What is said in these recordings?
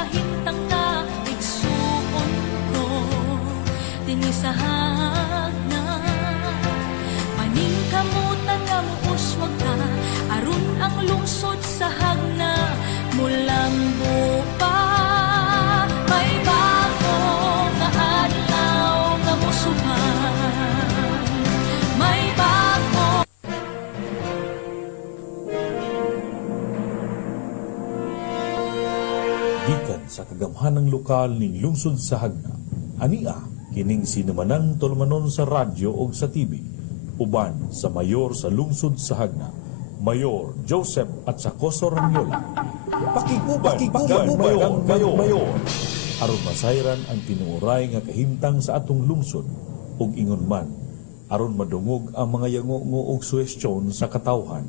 kahintang ka igsuon ko tinisahag na maning kamutan nga muuswag ka aron ang lungsod sa hagna mulambo pa may bago nga adlaw nga musuhan may bago. Gikan sa kagamhanang lokal ning lungsod sa Hagna, ania kining sinumanang tulumanon sa radyo o sa TV, uban sa mayor sa lungsod sa Hagna, Mayor Joseph at sa Coso Ranyola. Pakiguban ang mayor. Aron masayran ang tinuoray nga kahimtang sa atong lungsod ug ingon man aron madungog ang mga yango og suhestyon sa katawhan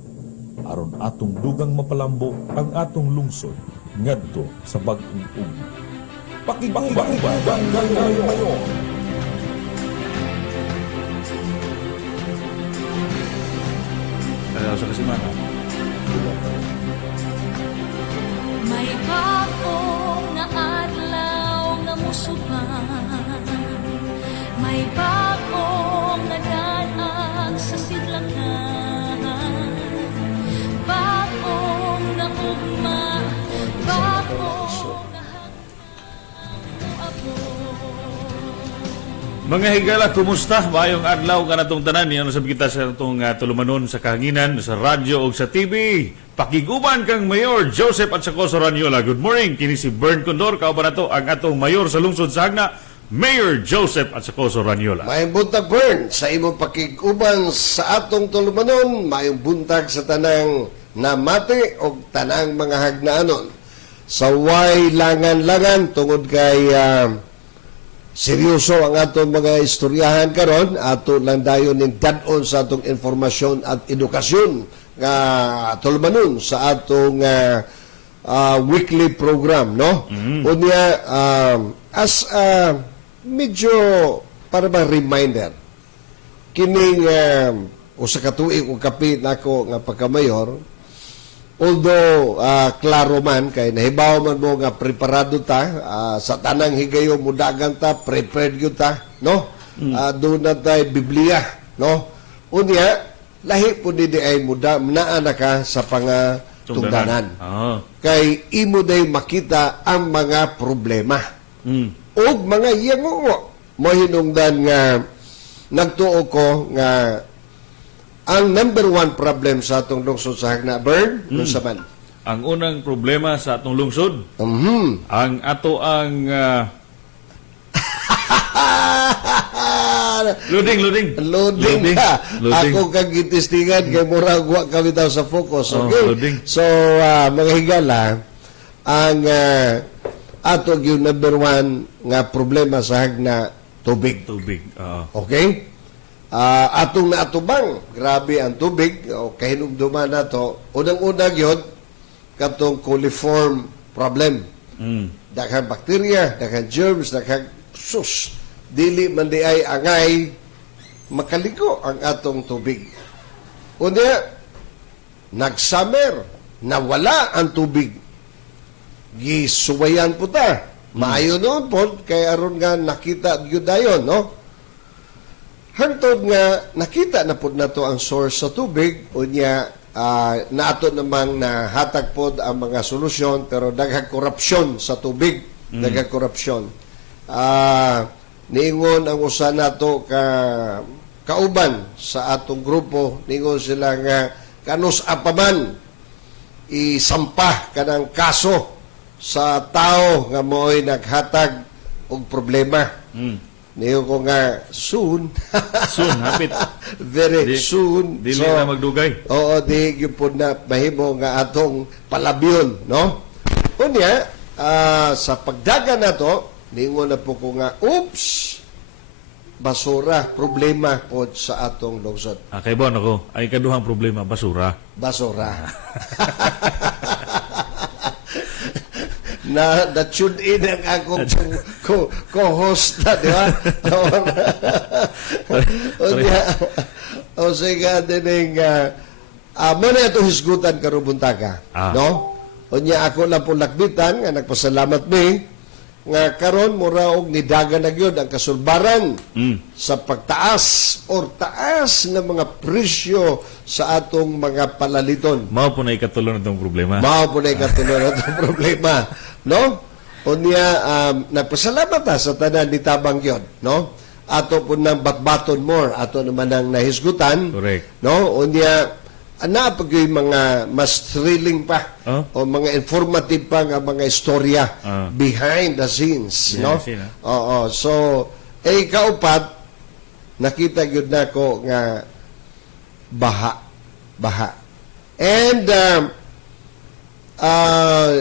aron atong dugang mapalambo ang atong lungsod ngadto sa bag-ong ug. Pakiguban ang mayor. Sa kasimana. May bago nga adlaw nga musuhan may bago nga daag sa sidlangan bago nga ugma bago nga hagna Mga higala, kumusta? Mayong adlaw ka na itong tanan. Yan nasab kita sa itong tulumanon sa kahanginan, sa radyo o sa TV. Pakiguban kang Mayor Joseph at sa Coso Ranyola. Good morning. Kini si Bern Condor. Kauban na to ang atong Mayor sa lungsod sa Hagna, Mayor Joseph at sa Coso Ranyola. Mayong buntag, Bern, sa imong pakiguban sa atong tulumanon. Mayong buntag sa tanang namati o tanang mga hagnaanon. Sa way langan-langan tungod kay seryoso ang atong mga istoryahan karon, ato lang dayon ning dad-on sa atong informasyon at edukasyon nga tulumanon sa atong weekly program, no? Unya as medyo para ba reminder kining usa ka tuig ug kapit nako nga pagkamayor, although klaro man kay nahibaw man mo nga preparado ta sa tanang higayon mudagan ta prepared gyud ta, no? Doon na tayo Biblia, no? Unya lahi po di ay muda naa na ka sa pangatungdanan. Kay imo day makita ang mga problema ug mga yango mo hinungdan nga nagtuo ko nga ang number one problem sa atong lungsod sa Hagna, Bern, kung saman? Ang unang problema sa atong lungsod, ang ato ang... Loading ka. Ako kang gitistingan kay murag wa kami daw sa focus. Okay? So, mga higala, ang ato yung number one nga problema sa Hagna, tubig. Okay? Atong naatubang, grabe ang tubig, kahinumduman na to. Unang-unang yun, katong coliform problem. Daghang bakterya, daghang germs, daghang sus. Dili man di ay angay, makaligo ang atong tubig. Unya, nag-summer, nawala ang tubig. Gisuwayan po ta. Maayo noon po, kaya aron nga nakita yun dayon, no? Hangtod nga nakita na po na to ang source sa tubig, unya naato namang nahatag po ang mga solusyon, pero daghang korupsyon sa tubig, daghang korupsyon. Niingon ang usa nato kauban sa atong grupo, niingon sila nga kanus apaman isampah kanang kaso sa tao nga mo'y naghatag og problema. Niyo ko nga soon. Soon, hapit. Very soon. Dili na magdugay. Oo, di yun po na mahimo nga atong palabyon, no? Unya, sa pagdaga na to, ningon na po ko nga, oops, basura, problema po sa atong lungsod. Kay Bon ako, ay kaduhang problema, basura. Basura. na-tune in ang akong co-host na, di ba? O sige, dining muna ito hisgutan karubuntaka, no? Unya ako lang po lakbitan nga nagpasalamat mi nga karon mura og nidagan na gyud ang kasulbaran sa pagtaas or taas ng mga presyo sa atong mga palaliton. Mao po na ikatulo na itong problema. Mao po na ikatulo na itong problema. No? Unya, nagpasalamat ta sa tanan ni Tabang yun. No? Ato po ng batbaton more. Ato naman ang nahisgutan. Correct. No? Unya, pag yung mga mas thrilling pa o mga informative pa nga mga istorya behind the scenes. Behind No? the scene, Oo. So, kaupat, nakita yun na ko nga baha. And,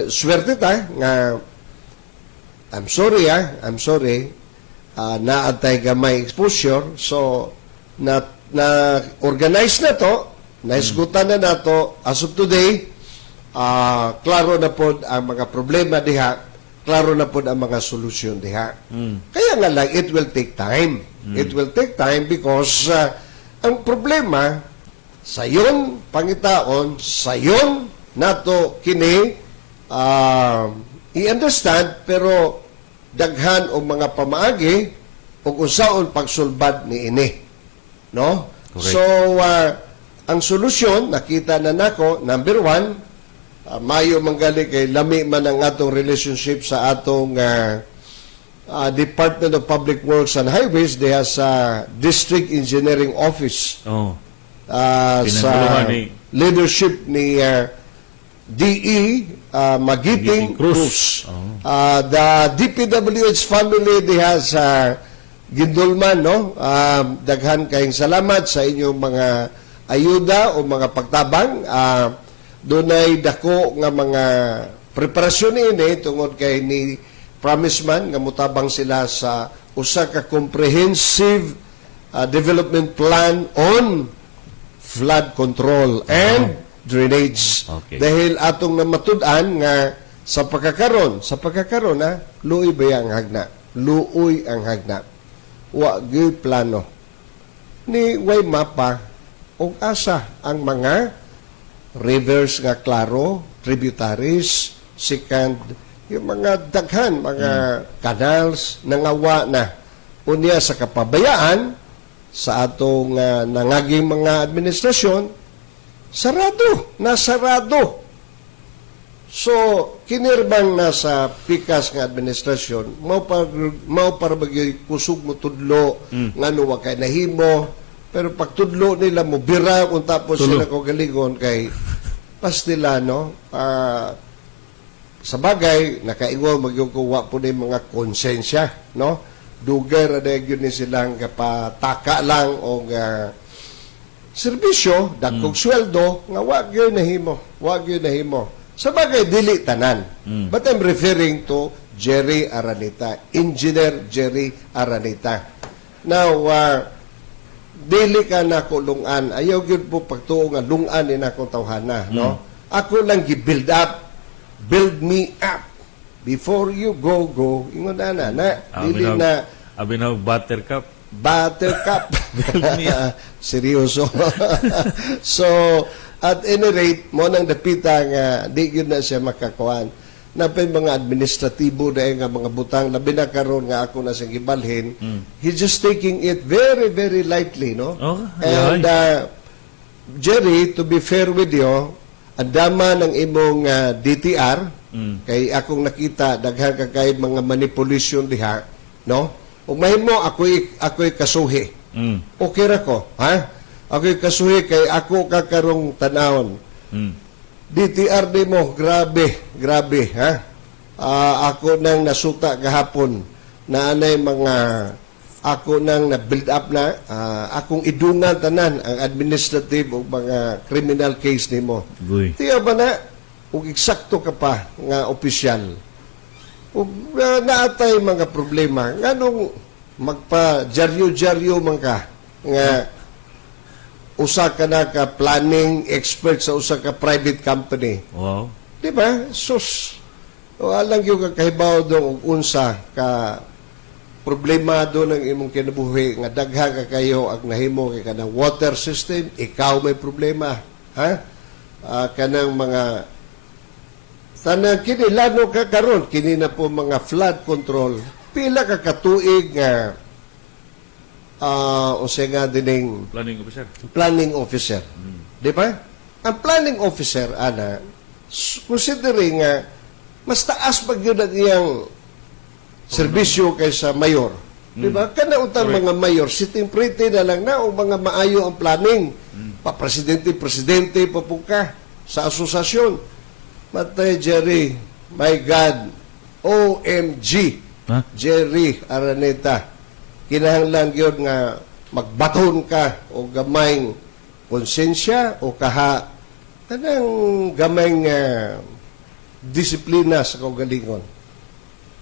swerte ta nga I'm sorry naatay gamay exposure so na organize na to naisgutan na nato as of today klaro na pod ang mga problema diha klaro na pod ang mga solusyon diha kaya nga lang it will take time because ang problema sayon pangitaon sayon nato kini i-understand pero daghan og mga pamaagi ug unsaon pagsulbad ni ini no. Correct. So ang solusyon nakita na nako number one mayo manggali kay lami man ang atong relationship sa atong Department of Public Works and Highways diha sa District Engineering Office Oh. sa Pinanguluhan ni- leadership ni DE Magiting Cruz. The DPWH family diha sa Gindulman, no? Daghan kayong salamat sa inyong mga ayuda o mga pagtabang. Dunay dako nga mga preparasyon ini tungod kay ni Promise Man nga mutabang sila sa usa ka comprehensive development plan on flood control and drainage. Okay. Dahil atong namatud-an nga sa pagkakaron luoy ba ang hagna? Luoy ang hagna. Wa gyud plano. Ni way mapa og asa ang mga rivers nga klaro, tributaries, second, yung mga daghan, mga canals nangawa na unya sa kapabayaan sa atong nangaging mga administrasyon nasarado. So, kinirbang nasa pikas nga administrasyon, mao para bagay kusog mo tudlo, nga wa kay nahimo, pero pag tudlo nila mo, bira kung tapos Tulo. sila ko galingon kay pastila, no? Sa bagay, nakaingon, magyukuwa po ni mga konsensya, no? Dugay, radeg yun ni silang kapataka lang o serbisyo, dagkog sweldo, nga wag yun nahimo. Sa bagay, dili tanan. But I'm referring to Jerry Aranita, Engineer Jerry Aranita. Now, dili ka na ko lungan. Ayaw yun po pagtuo nga lungan ni na akong tawhana, no? Ako lang gi-build up. Build me up. Before you go. Ingon na. Dili na Abinaw buttercup. Buttercup. Seryoso. So, at any rate, mo nang dapita nga di yun na siya makakuan. Napay mga administratibo na nga mga butang labi na karon nga ako na siyang gibalhin. He's just taking it very, very lightly, no? Oh, And Jerry, to be fair with you, ang dama ng imong DTR, kay akong nakita, daghan ka kay mga manipulation diha, no? Ug mahimo ako'y kasuhi. Okay ra ko, ha? Ako'y kasuhi kay ako kakarong tanawon. DTR di mo, grabe, ha? Ako nang nasuta gahapon na anay mga ako nang na-build up na akong idungan tanan ang administrative o mga criminal case nimo. Guy. Tiya ba na ug eksakto ka pa nga opisyal. Ug naatay mga problema nganong magpa-jaryo-jaryo man ka nga usa ka na ka planning expert sa usa ka private company. Wow. Di ba? Sus. O alang yung kakahibaw doon og unsa ka problemado ng imong kinabuhi nga daghan ka kayo ang nahimo kay kanang water system, ikaw may problema. Ha? Kanang mga Tanang kini lano ka karon kini na po mga flood control pila ka katuig nga o siya nga dining Planning officer. planning officer. Di ba? Ang planning officer, ana, considering nga, mas taas pag yun ang iyang serbisyo kaysa mayor. Di ba? Kana utang mga mayor, sitting pretty na lang na o mga maayo ang planning. Pa-presidente pa po ka sa asosasyon. Matay, Jerry, my God, OMG, Ha? Jerry Araneta, kinahanglan yun nga magbaton ka o gamayng konsensya o kaha tanang gamayng disiplina sa kaugalingon.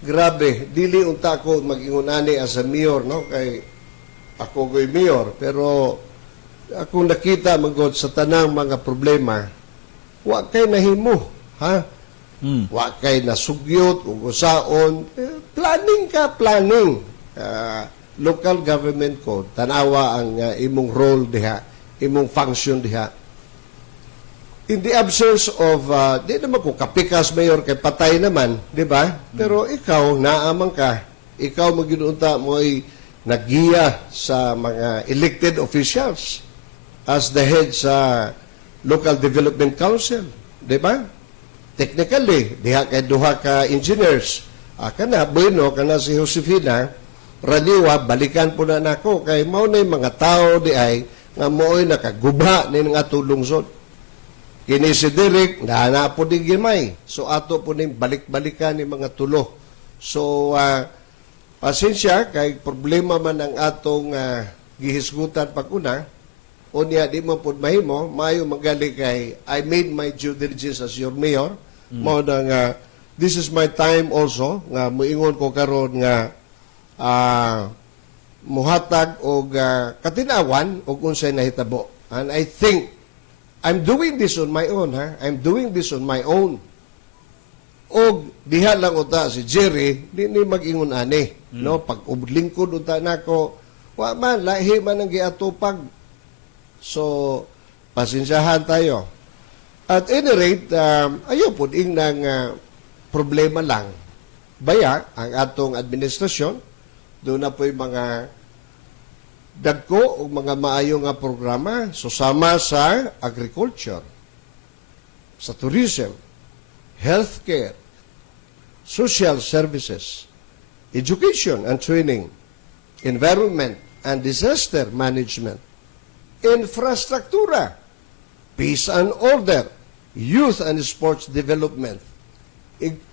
Grabe, dili unta ako mag-ingunani as a mayor, no? Kay ako ko'y mayor, pero ako nakita magod sa tanang mga problema, wa kay nahimo, ha? Wa kay nasugyot ug usaon, planning ka, planning. Local government code, tanawa ang imong role diha, imong function diha. In the absence of, di naman ko kapikas mayor kay patay naman, di ba? Pero ikaw, naamang ka, ikaw magiunta mo ay nagiya sa mga elected officials as the head sa Local Development Council, di ba? Technically, diha kay duha ka engineers. Kana, bueno, kana si Josefina, raniwa, balikan po na nako kay mao na mga tao di ay nga mo'y nakagubha ni nga tulungsod. Kini si Derek, naana po din gimay. So, ato po ning balik-balikan ni mga tulo. So, pasensya, kay problema man ang atong gihisgutan pagkuna, o niya, di mo po mahimo, mayo magali kay, I made my due diligence as your mayor. Mao na nga, this is my time also, nga muingon ko karon nga, muhatag og katinawan og unsay nahitabo. And I think I'm doing this on my own, ha? I'm doing this on my own. Og diha lang uta si Jerry, di ni mag-ingon ani, no? Pag lingkod unta nako, wa man lahi man ang giatupag. So pasensyahan tayo. At any rate, ayaw po ing nang problema lang. Baya ang atong administrasyon, doon na po yung mga dagko o mga maayo nga programa susama sa agriculture, sa tourism, healthcare, social services, education and training, environment and disaster management, infrastruktura, peace and order, youth and sports development.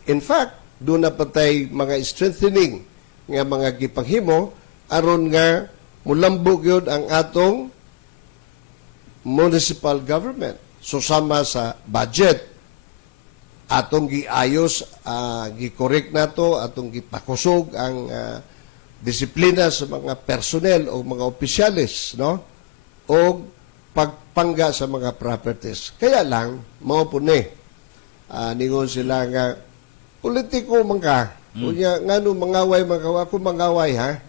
In fact, doon na patay mga strengthening nga mga gipanghimo aron nga mulambog yun ang atong municipal government. Susama sa budget, atong giayos, gikorek nato, atong gipakusog ang disiplina sa mga personnel o mga opisyalis, no? O pagpangga sa mga properties. Kaya lang, mao po ni, ningon sila nga, politiko man ka, unya ngano mangaway ako mangaway ha.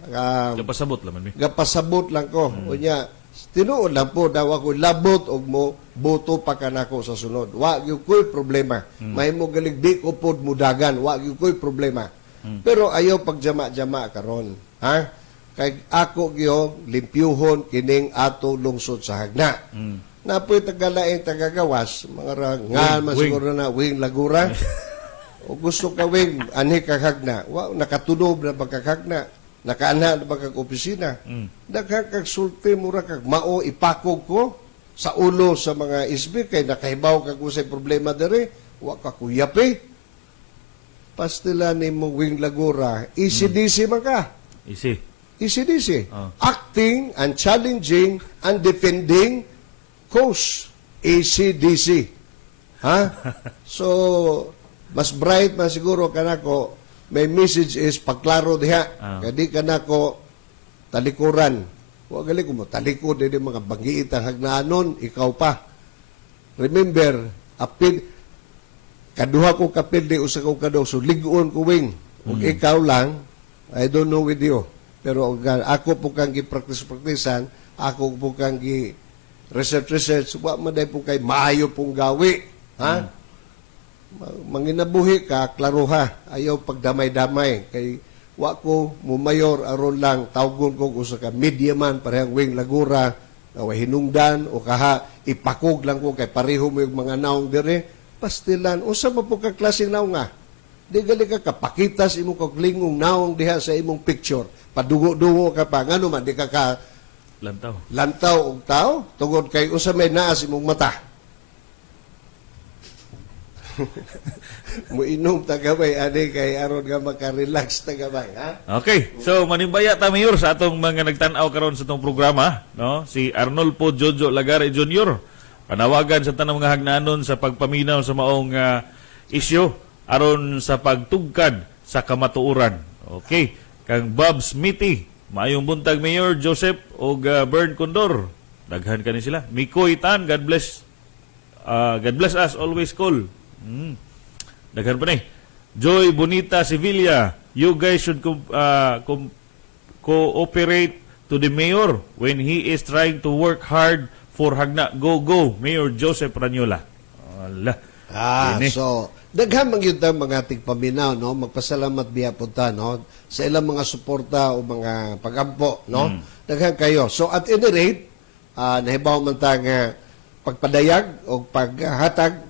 Kapasabot laman mi. Gapasabot lang ko. Unya tinuod lang po daw ako labot og mo boto pa kanako sa sunod. Wa gyud koy problema. Mahimo galig di ko pod mudagan, wa gyud koy problema. Pero ayaw pagjama-jama karon, ha? Kay ako gyud limpyuhon kining ato lungsod sa hagna. Napoy tagalaing tagagawas, mga nga man siguro na wing lagura. O gusto ka wing anhi kakagna, wow, nakatunob na pagkakagna, nakaanha na pagkag-opisina. Nakakagsulti mura kag mao ipakog ko sa ulo sa mga isbi kay nakahibaw kag usay problema dere, wa ka kuyapi. Pastila ni mo wing lagura, ECDC man ka. Easy. ECDC. Acting and challenging and defending cause. ECDC. Ha? So, mas bright man siguro kanako may message is pagklaro diha kadi kanako talikuran wa gali ko mo talikod din mga bangiit ang hagnaanon ikaw pa remember apil kaduha ko kapil di usa ko kadaw so ligon ko wing ug ikaw lang I don't know with you pero ako po kang gi-practice-practicean ako po kang gi research wa man day po kay maayo pong gawi ha manginabuhi ka, klaruha, ayaw pagdamay-damay. Kay wa ko mumayor aron lang tawgon ko usa ka media man parehang wing lagura o hinungdan o kaha ipakog lang ko kay pareho mo yung mga naong dire pastilan usa mo po ka klaseng naong nga di gali ka kapakitas imo kog lingong naong diha sa imong picture padugo-dugo ka pa ngano man di ka ka lantaw og tao tungod kay usa may naas imong mata. Muinom tagabay ani kay aron nga maka-relax tagabay ha. Okay. So manimbaya ta Mayor sa atong mga nagtan-aw karon sa atong programa, no? Si Arnolfo Jojo Lagare Jr. Panawagan sa tanang mga hagnanon sa pagpaminaw sa maong isyu aron sa pagtugkad sa kamatuoran. Okay. Kang Bob Smithy, maayong buntag Mayor Joseph og Bern Condor. Daghan kani sila. Mikoy Tan, God bless us always call. Daghan pa ni. Joy Bonita Sevilla, you guys should cooperate to the mayor when he is trying to work hard for Hagna. Go, go, Mayor Joseph Ranyola. Allah. Ini. So, daghan man gyud ang mga tigpaminaw, no? Magpasalamat biya punta, no? Sa ilang mga suporta o mga pagampo, no? Daghan kayo. So, at any rate, nahibaw man ta nga pagpadayag o paghatag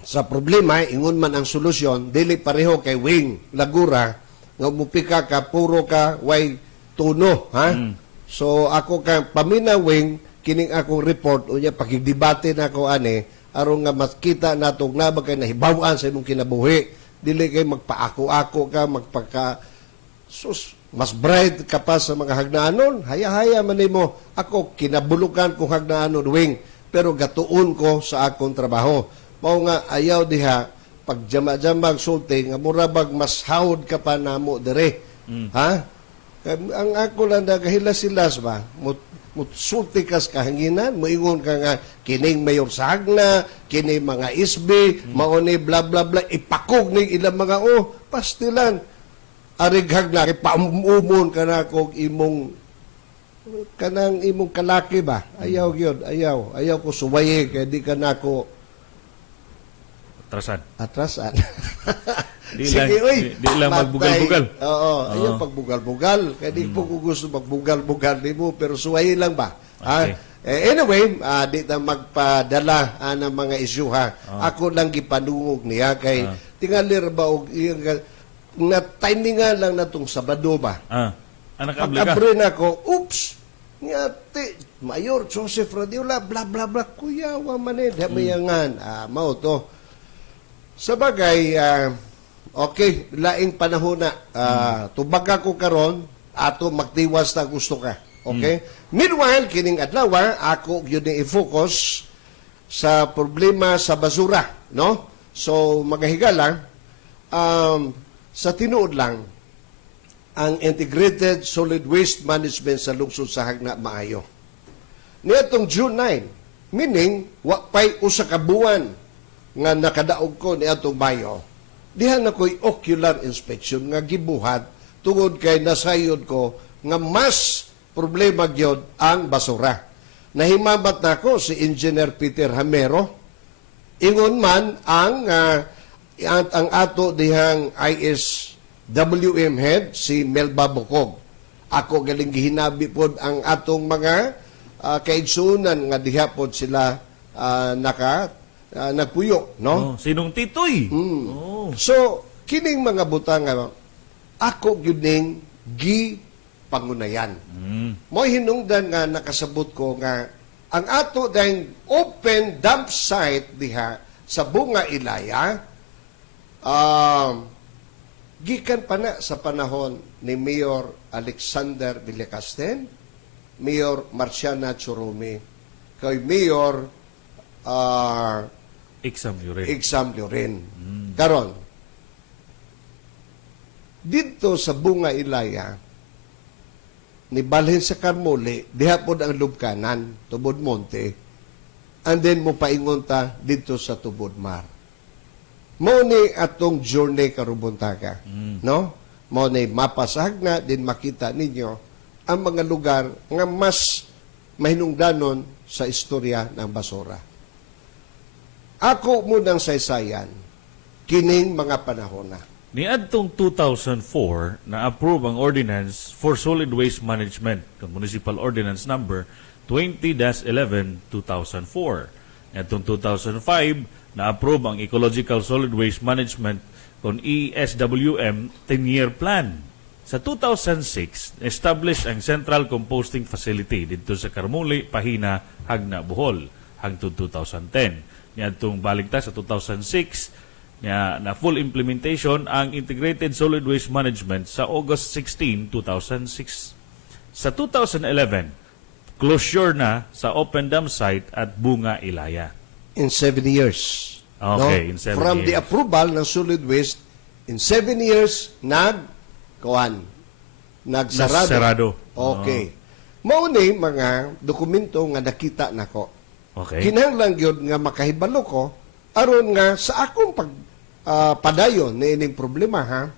sa problema, ingon man ang solusyon, dili pareho kay Wing Lagura, nga mupika ka, puro ka, way tuno, ha? So, ako ka, pamina Wing, kining akong report, unya, pakigdebate na ako, ani, aron nga makita natong nabag kay nahibawan sa imong kinabuhi. Dili kay magpaako-ako ka, mas bright ka pa sa mga hagnaanon. Haya-haya man nimo. Ako, kinabulukan kong hagnaanon, Wing, pero gatuon ko sa akong trabaho. Mao nga ayaw diha pag jama-jamag sulti nga murabag mas hawd ka pa namo dire. Ha? Ang ako lang nagahilas-hilas ba? Sulti kas kahanginan, moingon ka nga kining mayor sa Hagna, kining mga isbi, mao ni bla bla bla ipakog ni ilang mga pastilan. Arig Hagna ipaumumon ka na kog imong kanang imong kalaki ba? Ayaw gyud, ayaw ko suwaye kay di ka nako atrasan. Sige, di lang magbugal-bugal. Oo, ayaw pagbugal-bugal. Kaya di po ko gusto magbugal-bugal di mo, pero suwayin lang ba? Okay. Anyway, di na magpadala ng mga isyu ha. Ako lang gipanungog niya kay tingalir ba og na timingan lang na tong Sabado ba? Anak abli ka. Pag-abre na ko, oops, ngati, Mayor Joseph Radiola, bla bla bla, kuya, wa manid, hamayangan. Mao to. Sa bagay, okay, laing panahon na. Tubag ako karon, ato magtiwas na gusto ka. Okay? Meanwhile, kining adlaw, ako yun i-focus sa problema sa basura. No? So, magahigala, sa tinuod lang, ang Integrated Solid Waste Management sa lungsod sa Hagna maayo. Nitong June 9, meaning, wakpay usa ka buwan nga nakadaog ko ni atong bayo, dihan ako'y ocular inspection nga gibuhat tungod kay nasayod ko nga mas problema gyud ang basura. Nahimamat nako si Engineer Peter Hamero, ingon man ang ato dihang ISWM head si Melba Bukog. Ako galing gihinabi pod ang atong mga kaigsunan nga diha pod sila nagpuyo, no? Sinong titoy? So, kining mga butang ako gyud ning pangunayan. Mo hinungdan nga nakasabot ko nga ang ato dahil open dump site diha sa Bunga Ilaya gikan pa na sa panahon ni Mayor Alexander Villacasten, Mayor Marciana Churumi, kay Mayor Iksam Lloren. Karon, dito sa Bunga Ilaya, ni balhin sa Carmole, diha pod ang lubkanan, Tubod Monte, and then mo paingon ta dito sa Tubod Mar. Mo ni atong journey karubuntaka, no? Mo ni mapasag na din makita ninyo ang mga lugar nga mas mahinungdanon sa istorya ng basura. Ako munang saysayan kining mga panahon na. Niadtong 2004, na-approve ang ordinance for solid waste management, ang Municipal Ordinance Number 20-11-2004. Niadtong 2005, na-approve ang Ecological Solid Waste Management kon ESWM 10-year plan. Sa 2006, established ang Central Composting Facility dito sa Carmuli, Pahina, Hagna, Bohol hangtod 2010. Niadtong baligta sa 2006, na full implementation ang Integrated Solid Waste Management sa August 16, 2006. Sa 2011, closure na sa open dam site at Bunga, Ilaya. In 7 years. Okay, in 7 From the years. approval ng solid waste, in 7 years, nagsarado. Nasarado. Okay. Mauni mga dokumento nga nakita nako. Okay. Kinahanglan gyud nga makahibalo ko aron nga sa akong padayon na ining problema ha,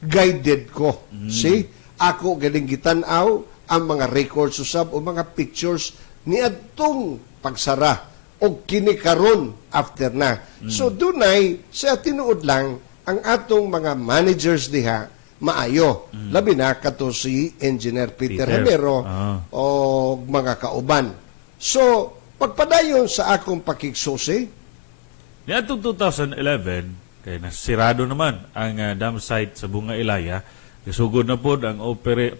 guided ko. See, ako galing gitan-aw ang mga records usab o mga pictures ni adtong pagsara o kini karon after na. So dunay sa tinuod lang ang atong mga managers diha maayo. Labi na kato si Engineer Peter Romero o mga kauban. So pagpadayon sa akong pakigsusi, Niadtong 2011, kaya nasirado naman ang dam site sa Bunga, Ilaya. Kasugod na po ang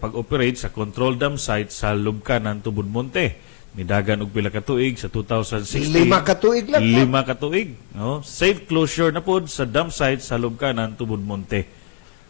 pag-operate sa control dam site sa Lubkanan, Tubod Monte. Nidagan og pila ka tuig sa 2016. 5 katuig lang po. 5 ka tuig. No? Safe closure na po sa dam site sa Lubkanan, Tubod Monte.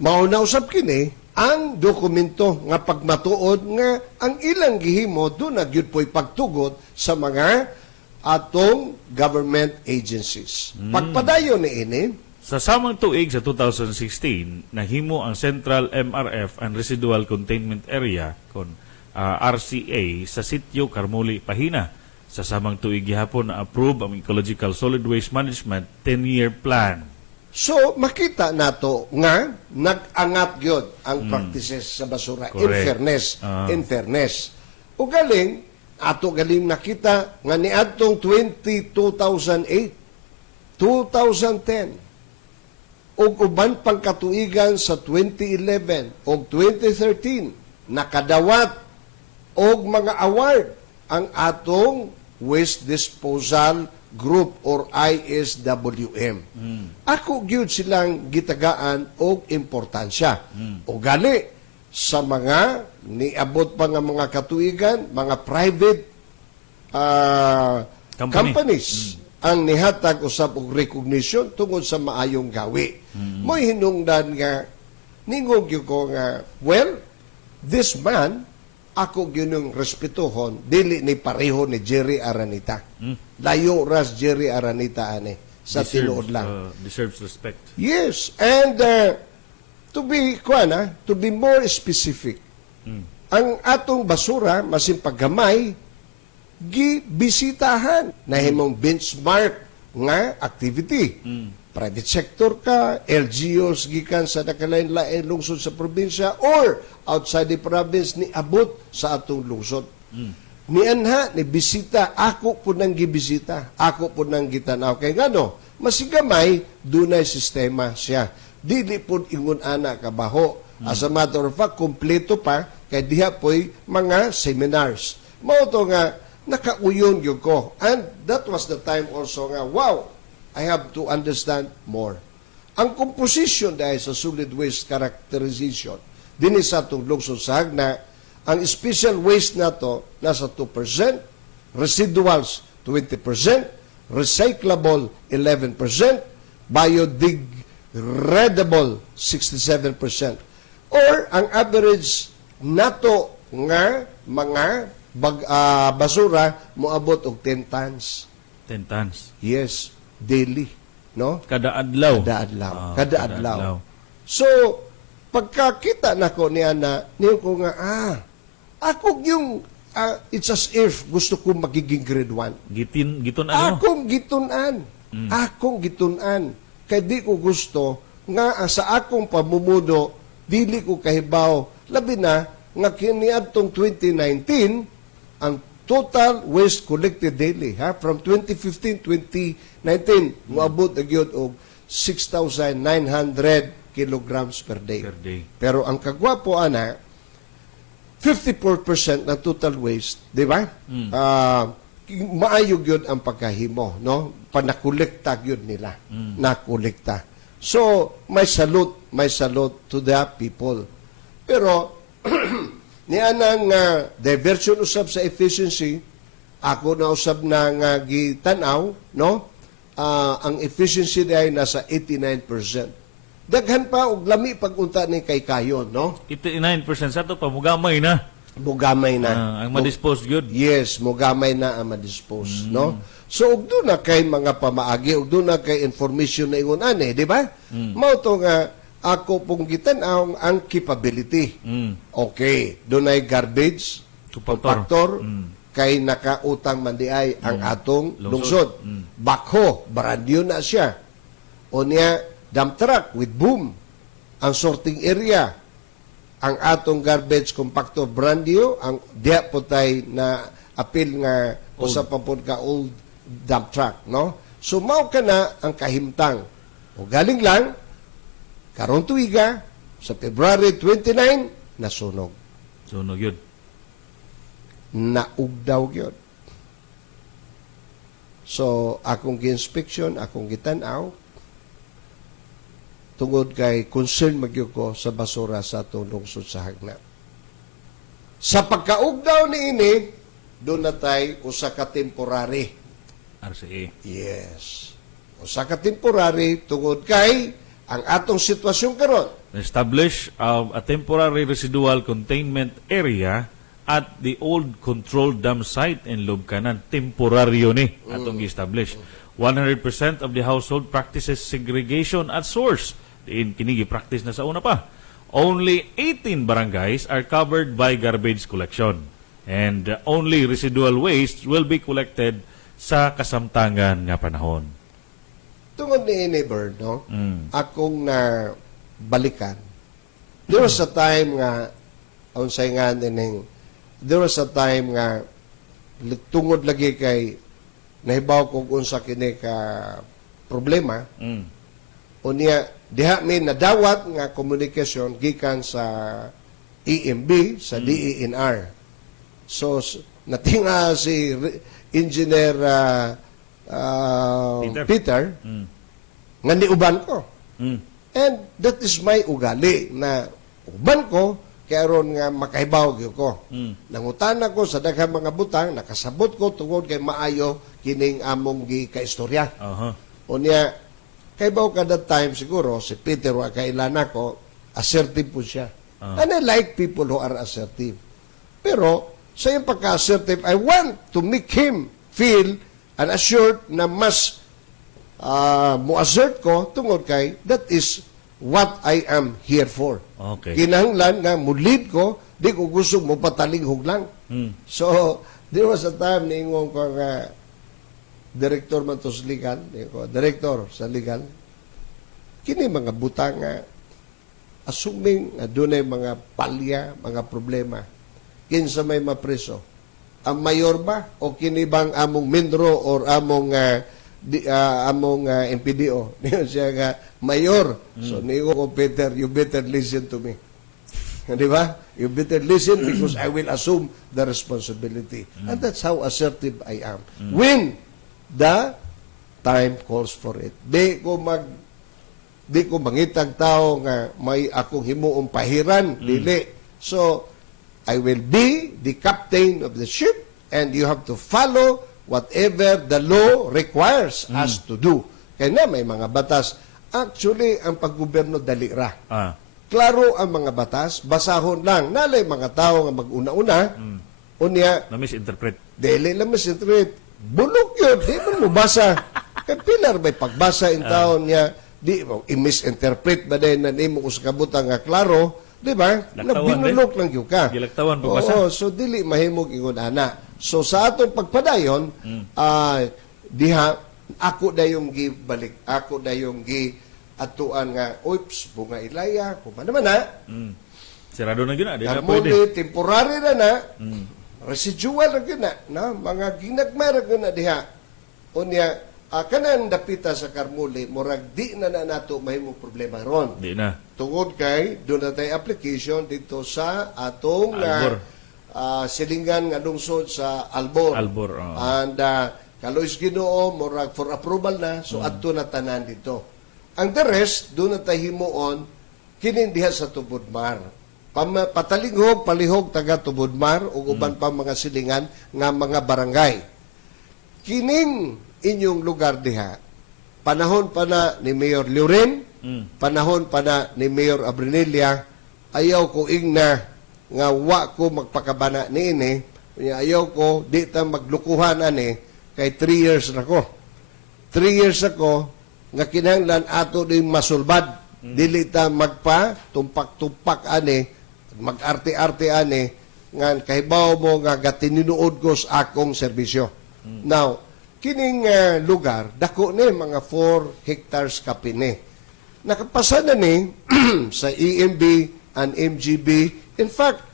Mauna usab kini ang dokumento nga pagmatuod nga ang ilang gihimo do na gyud po'y pagtugot sa mga atong government agencies. Pagpadayon ni ini, Sa samang tuig sa 2016, nahimo ang Central MRF and Residual Containment Area kon RCA sa sitio Carmuli, Pahina. Sa samang tuig gihapon na approve ang Ecological Solid Waste Management 10-year plan. so makita nato nga nag-angat gyud ang practices sa basura. In Correct. fairness, in fairness. O galing ato galing nakita nga niadtong 2008, 2010 ug uban pang katuigan sa 2011 ug 2013 nakadawat og mga award ang atong Waste Disposal Group or ISWM. Ako gyud silang gitagaan og importansya. O gali sa mga niabot pa nga mga katuigan, mga private companies ang nihatag usab og recognition tungod sa maayong gawi. Mo'y hinungdan nga ningog gyud ko nga well, this man ako ginong respetuhon dili ni pareho ni Jerry Aranita. Layo ras Jerry Aranita ani sa tinuod lang. Deserves respect. Yes, and to be more specific, ang atong basura masin paggamay gibisitahan na himong benchmark nga activity. Private sector ka, LGUs gikan sa nakalain-lain lungsod sa probinsya or outside the province ni abot sa atong lungsod. Ni anha ni bisita, ako po nang gibisita, ako po nang gitanaw kay ngano masigamay dunay sistema siya. Dili po ingon ana kabaho. As a matter of fact, kompleto pa kay diha po'y mga seminars. Mao to nga nakauyon gyud ko. And that was the time also nga, wow, I have to understand more. Ang composition dahil sa solid waste characterization, din sa itong lungsod sa Hagna, ang special waste na to nasa 2%, residuals 20%, recyclable 11%, biodegradable 67%. Or ang average nato nga mga basura moabot og 10 tons. 10 tons. Yes, daily, no? Kada adlaw. Kada adlaw. So, pagkakita nako ni Ana, niyo ko nga ako yung it's as if gusto ko magiging grade 1. Giton ano? Akong gitunan. Kay di ko gusto nga sa akong pamumuno dili ko kahibaw labi na nga kiniadtong 2019 ang total waste collected daily from 2015-2019 moabot na gyud og 6,900 kilograms per day. Per day. Pero ang kagwapo, ana, 54% ng total waste, di ba? Maayog yun ang pagkahimo, no? Panakolekta yun nila. Nakolekta. So, may salute to the people. Pero, nianang diversion usab sa efficiency, ako na usab na nga gitanaw, no? Ang efficiency ay nasa 89%. Daghan pa og lami pag-unta ni kay kayon, no? 89% sa to pamugamay na. Mugamay na. Ang ma-dispose good. Yes, mugamay na ang ma-dispose, no? So, ug doon na kay mga pamaagi, ug doon na kay information na ingon ani, di ba? Mao to nga ako pong gitan-aw ang capability. Okay, doon ay garbage, compactor, kay nakautang man di ay ang atong lungsod. Bakho, brand new na siya. O niya, dump truck with boom. Ang sorting area, ang atong garbage compactor brand new, ang diya po tayo na apil nga usa pa po ka old dump truck, no? So, mao ka na ang kahimtang. O galing lang, karong tuiga, sa February 29, nasunog. Sunog yun. Naugdaw yun. So, akong gi-inspection, akong gitanaw, tungod kay concern magyo ko sa basura sa atong lungsod sa Hagna. Sa pagkaugdaw ni ini, doon na tayo usa ka temporary. RCA. Yes. Usa ka temporary tungod kay ang atong sitwasyon karon. Establish a temporary residual containment area at the old controlled dam site in Lubcanan. Temporaryo ni atong gi-establish. 100% of the household practices segregation at source. Diin kini gi-practice na sa una pa. Only 18 barangays are covered by garbage collection. And only residual waste will be collected sa kasamtangan nga panahon. Tungod ni ini, Bird, no? Akong na balikan. There was a time nga, unsay nga nining, there was a time nga, tungod lagi kay, nahibaw kung unsa kini ka problema, o niya, diha may nadawat nga komunikasyon gikan sa EMB, sa DENR. So, natinga si Engineer Peter, nga niuban ko. And that is my ugali na uban ko, kaya ron nga makahibaw ko. Nangutana ko sa daghang mga butang, nakasabot ko tungod kay maayo kining among gi-kaistorya. O niya, kaibaw ka that time siguro, si Peter wa kailana ko, assertive po siya. And I like people who are assertive. Pero, sa iyong pagka-assertive, I want to make him feel and assured na mas mo-assert ko tungod kay that is what I am here for. Okay. Kinahanglan nga mo-lead ko, di ko gusto mo patalinghog lang. So, there was a time na ingon ko nga director man to sa legal, director sa legal, kini mga butang nga assuming na dunay mga palya, mga problema, kinsa may mapreso. Ang mayor ba o kini bang among mindro or among MPDO? Niyo siya nga mayor. So niyo ko, Peter, you better listen to me. Di ba? You better listen because I will assume the responsibility. And that's how assertive I am. When the time calls for it. Di ko mangitag tao nga may akong himuong pahiran, dili. So, I will be the captain of the ship and you have to follow whatever the law requires us to do. Kaya na may mga batas. Actually, ang paggoberno dali ra. Klaro ang mga batas, basahon lang. Nalay mga tao nga mag-una-una, unya, Na-misinterpret. dili lang misinterpret. Bulok yun, di mo basa. Kaya pilar may pagbasa in taon niya, di mo i-misinterpret ba din na nimo uskabutang nga klaro, di ba? Laktawan, Binulok lang yun ka. Gilaktawan pagbasa. Oo, so dili mahimog ingon ana. So sa atong pagpadayon, diha ako dayong gibalik, ako dayong atuan nga, oops, bunga ilaya, kung naman na. Sirado na gina, di na pwede. Harmony, temporary na, residual na gina, na, mga ginagmay na gina diha. Unya, kanang dapita sa Carmole, murag di na nato mahimong problema ron. Di na. Tungod kay doon na tayo application dito sa atong Albor. silingan nga lungsod sa Albor. Albor, oo. And kalois Ginoo murag for approval na, so adto na tanan dito. Ang the rest doon na tayo himuon kinin diha sa Tubodmar. Patalinghog, palihog taga Tubodmar ug uban pa mga silingan nga mga barangay. Kining inyong lugar diha, panahon pa na ni Mayor Loren, panahon pa na ni Mayor Abrinelia, ayaw ko ingna nga wa ko magpakabana niini, ayaw ko di ta maglukuhan ani kay 3 years na ko. 3 years ako nga kinahanglan ato din masulbad. Dili ta magpa tumpak-tumpak ani, mag-arte-arte ani nga kahibaw mo nga gatininuod ko sa akong serbisyo. Now, kining lugar, dako ni mga 4 hectares kapini. Nakapasa na ni sa EMB and MGB. In fact,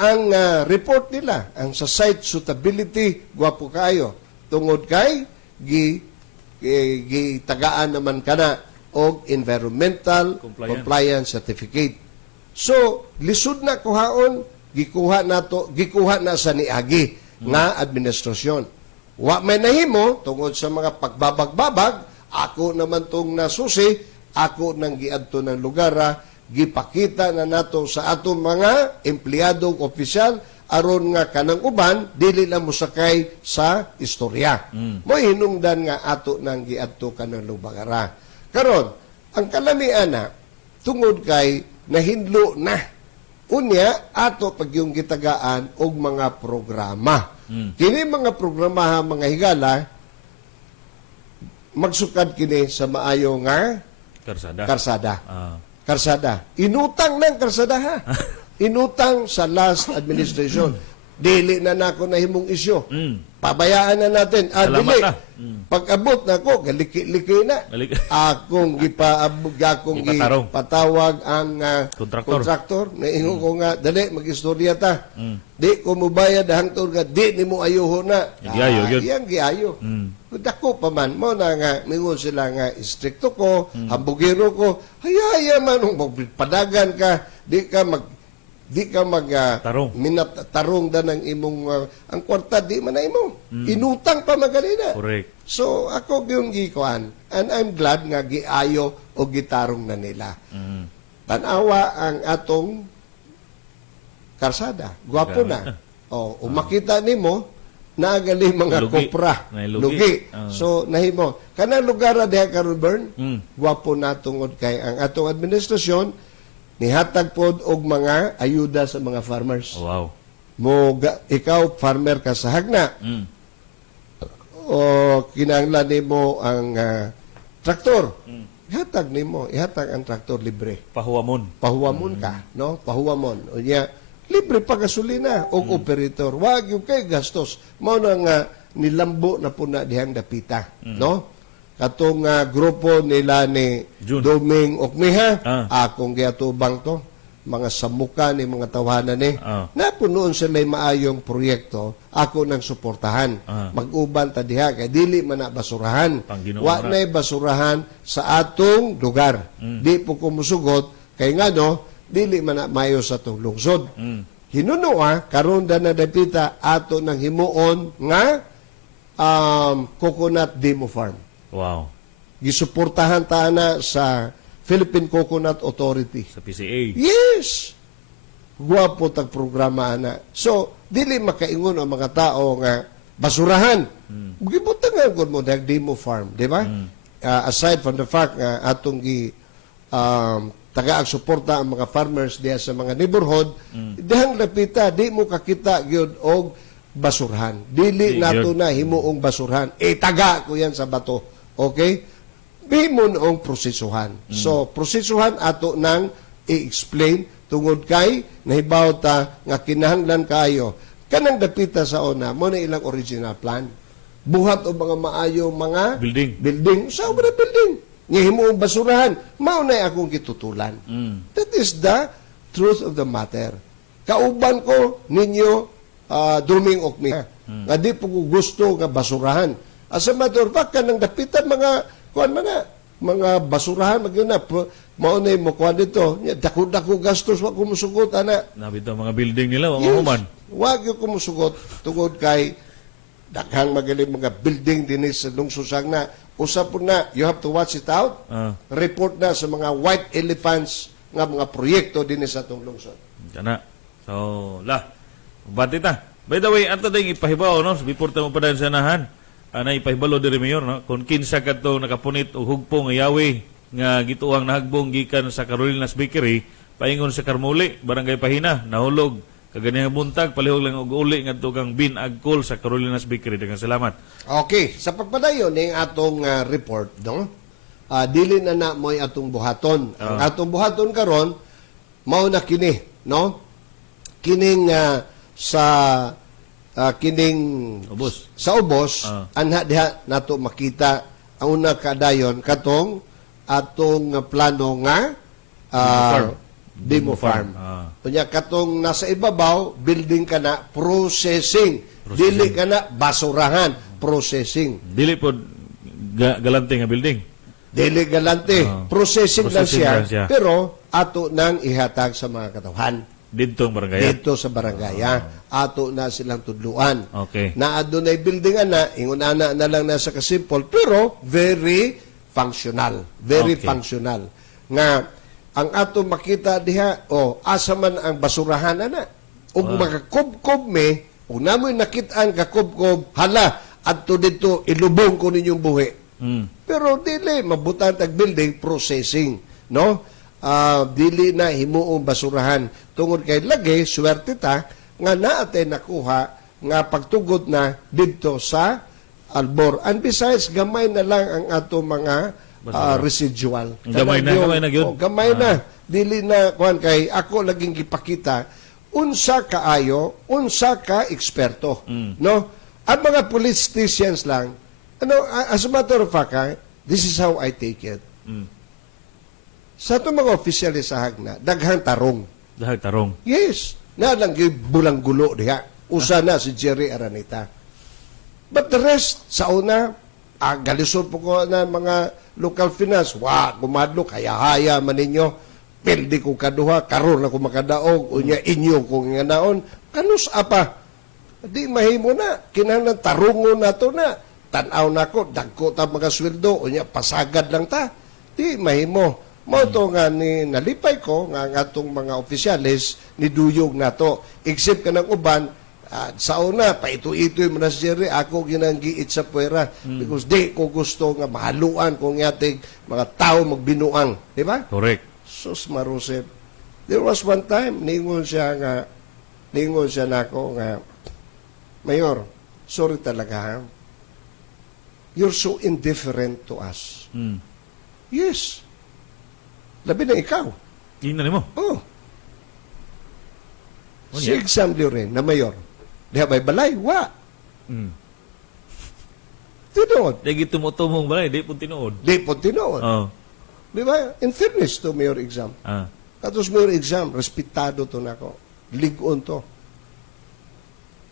ang report nila, ang sa site suitability, gwapo kayo. Tungod kay, gitagaan naman kana og environmental compliance certificate. So, lisod na kuhaon, gikuha na sa niagi nga administrasyon. Wa may nahimo tungod sa mga pagbabag-babag, ako naman tong nasusi, ako nang giadto ng lugar, gipakita na nato sa atong mga empleyadong opisyal aron nga kanang uban dili lang mosakay sa istorya. Mo hinungdan nga ato nang giadto kanang lugar. Karon, ang kalamian na tungod kay nahindlo na unya ato pag yung gitagaan og mga programa. Kini mga programa mga higala magsukad kini sa maayo nga Karsada. karsada. Ah. Karsada. Inutang ng karsada ha. Inutang sa last administration. Dili na nako na himong isyo. Pabayaan na natin. Salamat Dili. na. Pag-abot na ko, galiki-liki na. Akong Ipatarong. patawag ang Kontraktor. Naingon ko nga, dali, mag-istorya ta. Di ko mubayad hangtod nga, di ni mo ayuho na. Giayo, yun. Iyang giayo. Dako pa man, mo na nga, mingon sila nga, istrikto ko, hambugero ko, hayaya man, padagan ka, di ka Tarong. tarong da ng imong ang kwarta di man na imo. Inutang pa magalina. Correct. So ako yung gikuan and I'm glad nga giayo o gitarong na nila. Tanawa ang atong karsada. Gwapo na. Makita nimo naagali mga Lugi. kopra. Lugi. So nahimo. Kanang lugar na diha karon Bern, gwapo na tungod kay ang atong administrasyon nihatag pod og mga ayuda sa mga farmers. Wow. Ikaw farmer ka sa Hagna. O kinahanglan nimo ang traktor. Ihatag ang traktor libre. Pahuwamon ka, no? Pahuwamon. O niya, libre pa gasolina og operator. Wag yung kay gastos. Mao na nga nilambo na po na dihang dapita, no? Katong grupo nila ni June. Doming Okmiha, akong giatubang to, mga samuka ni mga tawanan ni, napunoon sila maayong proyekto, ako nang suportahan. Mag-uban ta diha, kay dili man na basurahan. Wa na'y basurahan sa atong lugar. Di po kumusugot, kay nga no, dili man na mayo sa atong lungsod. Hinunoa, karon da na dapita, ato nang himuon nga coconut demo farm. Wow. Gisuportahan ta na sa Philippine Coconut Authority. Sa PCA. Yes! Guwapo tag programa na. So, dili makaingon ang mga tao nga basurahan. Gibutan nga gud mo dag demo farm, di ba? Aside from the fact nga atong taga-ag suporta ang mga farmers diya sa mga neighborhood, dihang lapita di mo kakita gyud og basurahan. Dili nato na himuong basurahan. Taga ko yan sa bato. Okay? Himo noong prosesuhan. So, prosesuhan ato nang i-explain tungod kay nahibaw ta nga kinahanglan kayo. Kanang dapita sa una, mo na ilang original plan. Buhat o mga maayo mga building. Sa mga building. Nga himuong basurahan. Mao na akong gitutulan. That is the truth of the matter. Kauban ko ninyo Doming Okmi. Nga di po ko gusto nga basurahan. As a matter of fact, kanang dapitan mga kuan mga basurahan magyuna mao na mo kuan dito. Dako-dako gastos wa ko musugot ana. Nabito mga building nila, mga human. Wag yung kumusugot tungod kay daghang magaling mga building din sa lungsod Sagna. Usap po na, you have to watch it out. Report na sa mga white elephants nga mga proyekto din sa atong lungsod. Kana. So, bati ta. By the way, ato ding ipahibaw, no? Before mo pa dahil sa nahan, na ipahibalo diri mayor, no? Kung kinsa ka to nakapunit o hugpong ayawi nga gituang nahagbong gikan sa Carolinas Bakery, paingon sa Carmole, Barangay Pahina, nahulog. Kaganihang buntag, palihog lang og uli nga tukang binagkol sa Carolinas Bakery. Daghang salamat. Okay, sa pagpadayon ng atong report, no? Dili na mo'y atong buhaton. Ang atong buhaton karon mao na kini, no? Kining sa kining Ubos. sa ubos, anha diha nato makita ang una kadayon katong atong plano nga Demo Farm. Kunya katong nasa ibabaw, building ka na, processing. Dili ka na, basurahan, processing. Dili po galante nga building. Dili galante, processing lang Processing siya, lang siya. pero ato nang ihatag sa mga katawhan. Dito ang barangay. Dito sa barangaya, ato na silang tudluan. Okay. Na adunay building na, ingon ana na lang nasa kasimple, pero very functional. Very Okay. functional. Nga, ang ato makita diha, asa man ang basurahan na. Ug makakubkob me, ug namoy nakitaan kakubkob, hala, adto dito, ilubong ko ninyong buhi. Pero dili, mabutan tag building, processing. No? Dili na himuong basurahan. Tungod kay lagi, swerte ta, nga naatay nakuha, nga pagtugod na dito sa Albor. And besides, gamay na lang ang ato mga residual. Gamay na gyud. Gamay na. Dili na, kuhan kay, ako laging gipakita, unsa kaayo, unsa ka eksperto. No? Ang mga politicians lang, as a matter of fact, this is how I take it. Sa itong mga opisyalis sa Hagna, daghang tarong. Dahag tarong. Yes. Na lang yung bulang gulo diha. Usa na si Jerry Aranita. But the rest, sa una, galisod po ko na mga local finance. Gumadlo, kaya-haya man ninyo. Pildi ko kaduha, karon ako makadaog, unya inyo kong nga naon. Kanus apa? Di mahimo na. Kinahanglan tarungo na to na. Tanaw na ko, dagko ta mga sweldo, unya pasagad lang ta. Di mahimo. Mao to nga ni nalipay ko nga ang atong mga opisyalis ni duyog nato. Except ka ng uban, sa una, paito-ito yung si Jerry, ako ginanggiit sa puwera. Because di ko gusto nga mahaluan kung yatig mga tao magbinuang. Di ba? Correct. Sus marusip. There was one time, ningon siya nako nga, Mayor, sorry talaga ha. You're so indifferent to us. Yes. Labi na ikaw. Ingnan mo. Oh. Si exam rin na mayor. Diha ba'y balay? Wa. Tinood. Dagi tumutumong balay, di po tinuod. Di po tinood. Oh. Di ba? In fairness to mayor exam. Katos mayor exam, respetado to nako. Ligon to.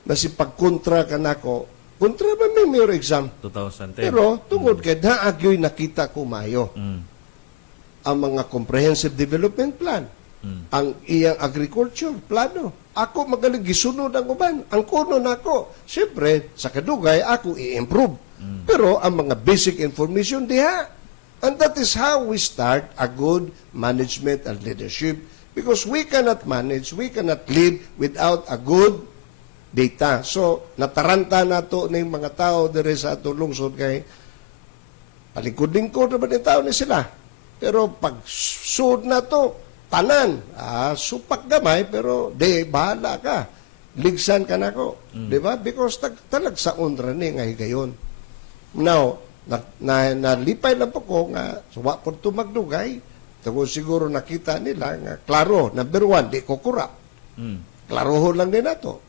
Nasipagkontra ka nako, kontra ba may mayor exam? 2010. Pero tungod kay naagyoy nakita ko mayo. Ang mga comprehensive development plan, ang iyang agriculture plano. Ako magaling gisunod ang uban. Ang kuno nako, siyempre sa kadugay ako i-improve. Pero ang mga basic information diha. And that is how we start a good management and leadership, because we cannot manage, we cannot lead without a good data. So nataranta nato ning mga tao diri sa atong lungsod kay palikod-lingkod naman yung tao ni sila. Pero pag sud na to, tanan, supak gamay, pero bahala ka. Ligsan ka na ko. Di ba? Because talag sa unra ni nga higayon. Now, nalipay lang po ko nga, suwa po ito magdugay. Tago siguro nakita nila nga, klaro, number one, di ko kurap. Klaroho lang din nato.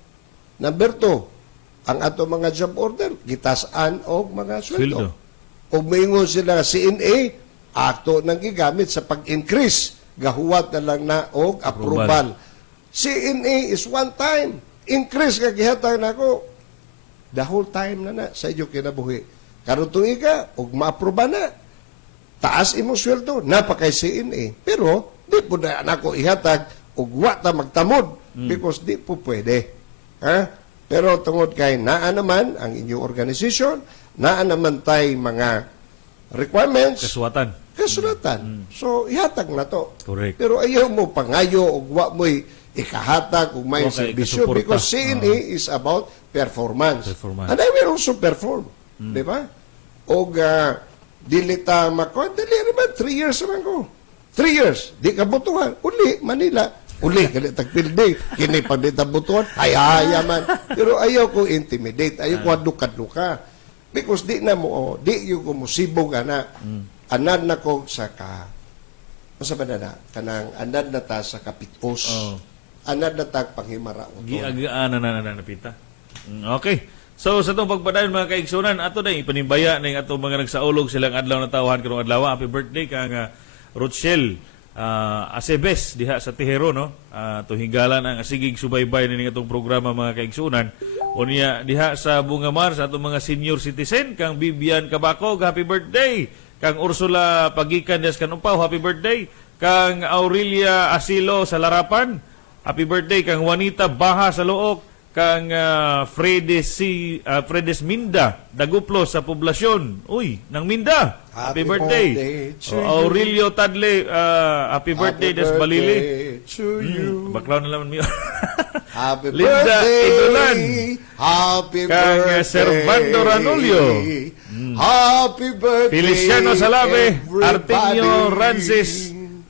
Number two, ang ato mga job order, gitasaan o mga sweldo. O maingon sila CNA, ato nang gigamit sa pag-increase, gahuwat na lang na og approval. CNA is one time. Increase ka gihatag nako. The whole time na sa iyo kinabuhi. karon tuiga ug maaproba na. Taas imong sweldo, napakay CNA. Pero di po na nako ihatag ug wa ta magtamod because di po pwede. Ha? Pero tungod kay naa naman ang inyong organisasyon, naa naman tay mga requirements, Kaswatan. kasulatan. So, ihatag na to. Correct. Pero ayaw mo pangayo o wa mo'y ikahatag o may Okay, serbisyo kasuporta. because CNA is about performance. Performance. And I will also perform. Di ba? O dili ta makuha, dili naman, 3 years naman ko. 3 years, di ka butuhan. Uli, Manila. Uli, galit tagpildi. Kini pag di ta butuhan, ay man. Pero ayaw ko intimidate. Ayaw ko aduk-aduka. Because di na mo, di yung ko musibog na. Anad na ko sa masa ba na kanang anad na ta sa kapitpos. Oo. Anad na ta panghimaraot. Giagaan na napita. Okay. So sa itong pagpadayon mga kaigsunan, ato na ipanimbaya na yung ato mga nagsaulog silang adlaw na tawahan karong adlaw. Happy birthday kang Rochelle Acebes diha sa Tihero, no? Tuhigalan ang asigig subaybay ning atong programa mga kaigsunan. Unya diha sa Bungamar sa atong mga senior citizen kang Bibian Cabacog, happy birthday. Kang Ursula Pagikan des Kanumpaw, happy birthday. Kang Aurelia Asilo sa Larapan, happy birthday. Kang Juanita Baha sa Look, kang Fredes Minda Daguplo sa Poblasyon. Uy, nang Minda. Happy birthday. to Aurelio Tadle, happy birthday des Balili. to you. Baklaw na naman mo. Happy Linda birthday. Idolan. Happy Kang birthday. Servando Ranulio. Happy birthday. Feliciano Salave, everybody. Artemio Rancis,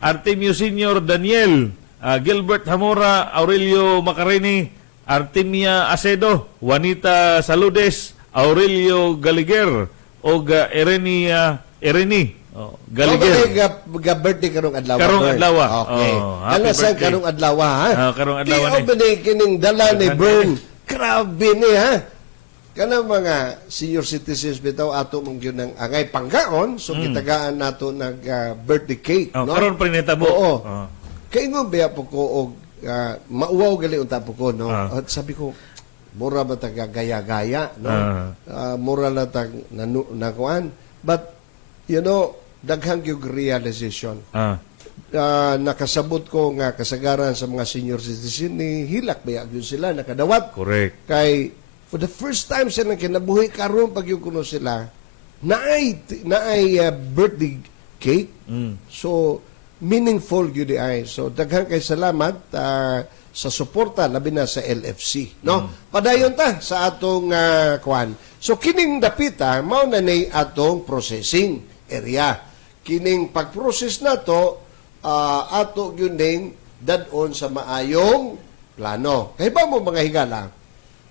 Artemio Senior Daniel, Gilbert Hamora, Aurelio Macarini, Artemia Acedo, Juanita Saludes, Aurelio Galiger, o Ereni Galiger. Birthday karong adlaw. Karong Bern. adlaw. Okay. Oh, happy Ano sa birthday. karong adlaw ha? Karong adlaw Di ni. ba ni kining dala ni Bern? Grabe ni ha. Kana mga senior citizens bitaw ato mong yun ang angay panggaon so gitagaan nato nag birthday cake, no? Karon prinita mo. Oo. Oh. Kaingon ba po ko og mauwaw gali unta po ko, no? Ah. At sabi ko mura ba ta gaya-gaya, no? Mura na ta nakuan. But you know, daghang yung realization. Nakasabot ko nga kasagaran sa mga senior citizen ni hilak ba yun sila nakadawat. Correct. Kay for the first time sa nang kinabuhi karon pag yung kuno sila naay birthday cake. So meaningful gyud ay. So daghang kay salamat sa suporta labi na sa LFC, no? Padayon ta sa atong kuan. So kining dapita mao na ni atong processing area. Kining pag-process nato ato gyud ning dadon sa maayong plano. Kay ba mo mga higala?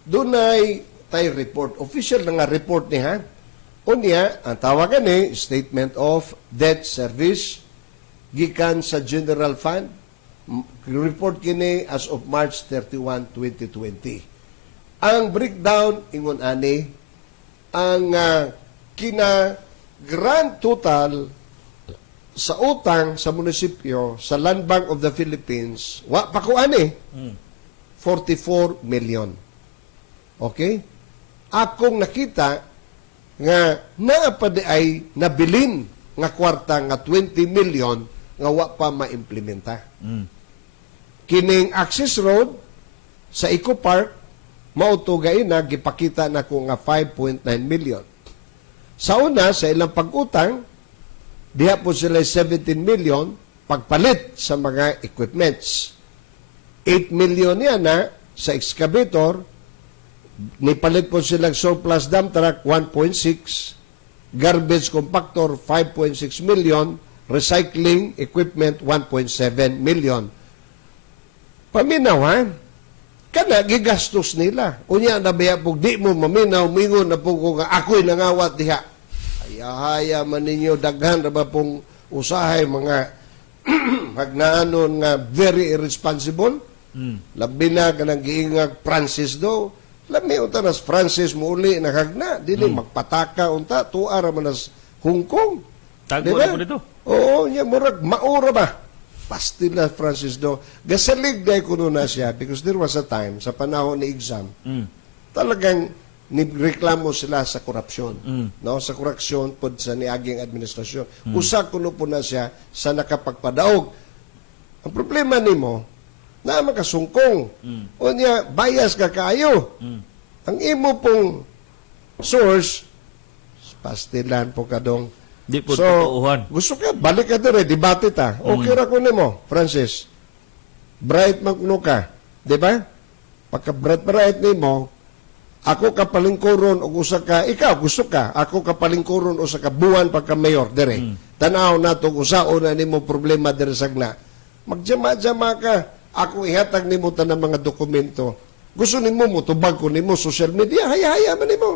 Dunay tay report, official na nga report ni ha. Unya, ang tawagan ni Statement of Debt Service gikan sa General Fund. Report kini as of March 31, 2020. Ang breakdown ingon ani ang kina grand total sa utang sa munisipyo sa Land Bank of the Philippines wa pa ko ani 44 million. Okay? Akong nakita nga naa pa di ay nabilin nga kwarta nga 20 million nga wa pa maimplementa. Kining access road sa Eco Park mao to gaina gipakita nako nga 5.9 million. Sa una sa ilang pag-utang diha po sila 17 million pagpalit sa mga equipments. 8 million niya na sa excavator. Nipalit po silang surplus dump truck, 1.6. Garbage compactor, 5.6 million. Recycling equipment, 1.7 million. Paminaw, ha? Kana, gigastos nila. Unya, nabaya po, di mo maminaw, mingon na po ko nga, ako'y nangawat diha. Haya man ninyo, daghan na ba pong usahay, mga magnaanon nga very irresponsible. Labi na ka nang giingag Francis do. Lami unta nas Francis mo uli nakagna. Dili magpataka unta. Tuara man nas Hong Kong. Tago Diba? na po dito. Oo, niya murag maura ba? Pastil na Francis do. Gasalig day ko na siya because there was a time sa panahon ni exam. Talagang reklamo sila sa korupsyon. No, sa korupsyon pod sa niaging administrasyon. Usa kuno po na siya sa nakapagpadaog. Ang problema nimo na makasungkong. O niya bias ka kayo. Ang imo pong source pastilan po kadong. Di po So, totoohan. gusto ka balik ka dire debate ta. Okay ra ko nimo, Francis. Bright magno ka, di ba? Pagka bright nimo, ako ka palingkuron og usa ka, ikaw gusto ka, ako ka palingkuron usa ka buwan pagka mayor dire. Tanaw nato usaon na nimo problema dire sagna. Magjama-jama ka, ako ihatag nimo tanang mga dokumento. Gusto nimo mo tubag ko nimo social media, haya-haya man nimo.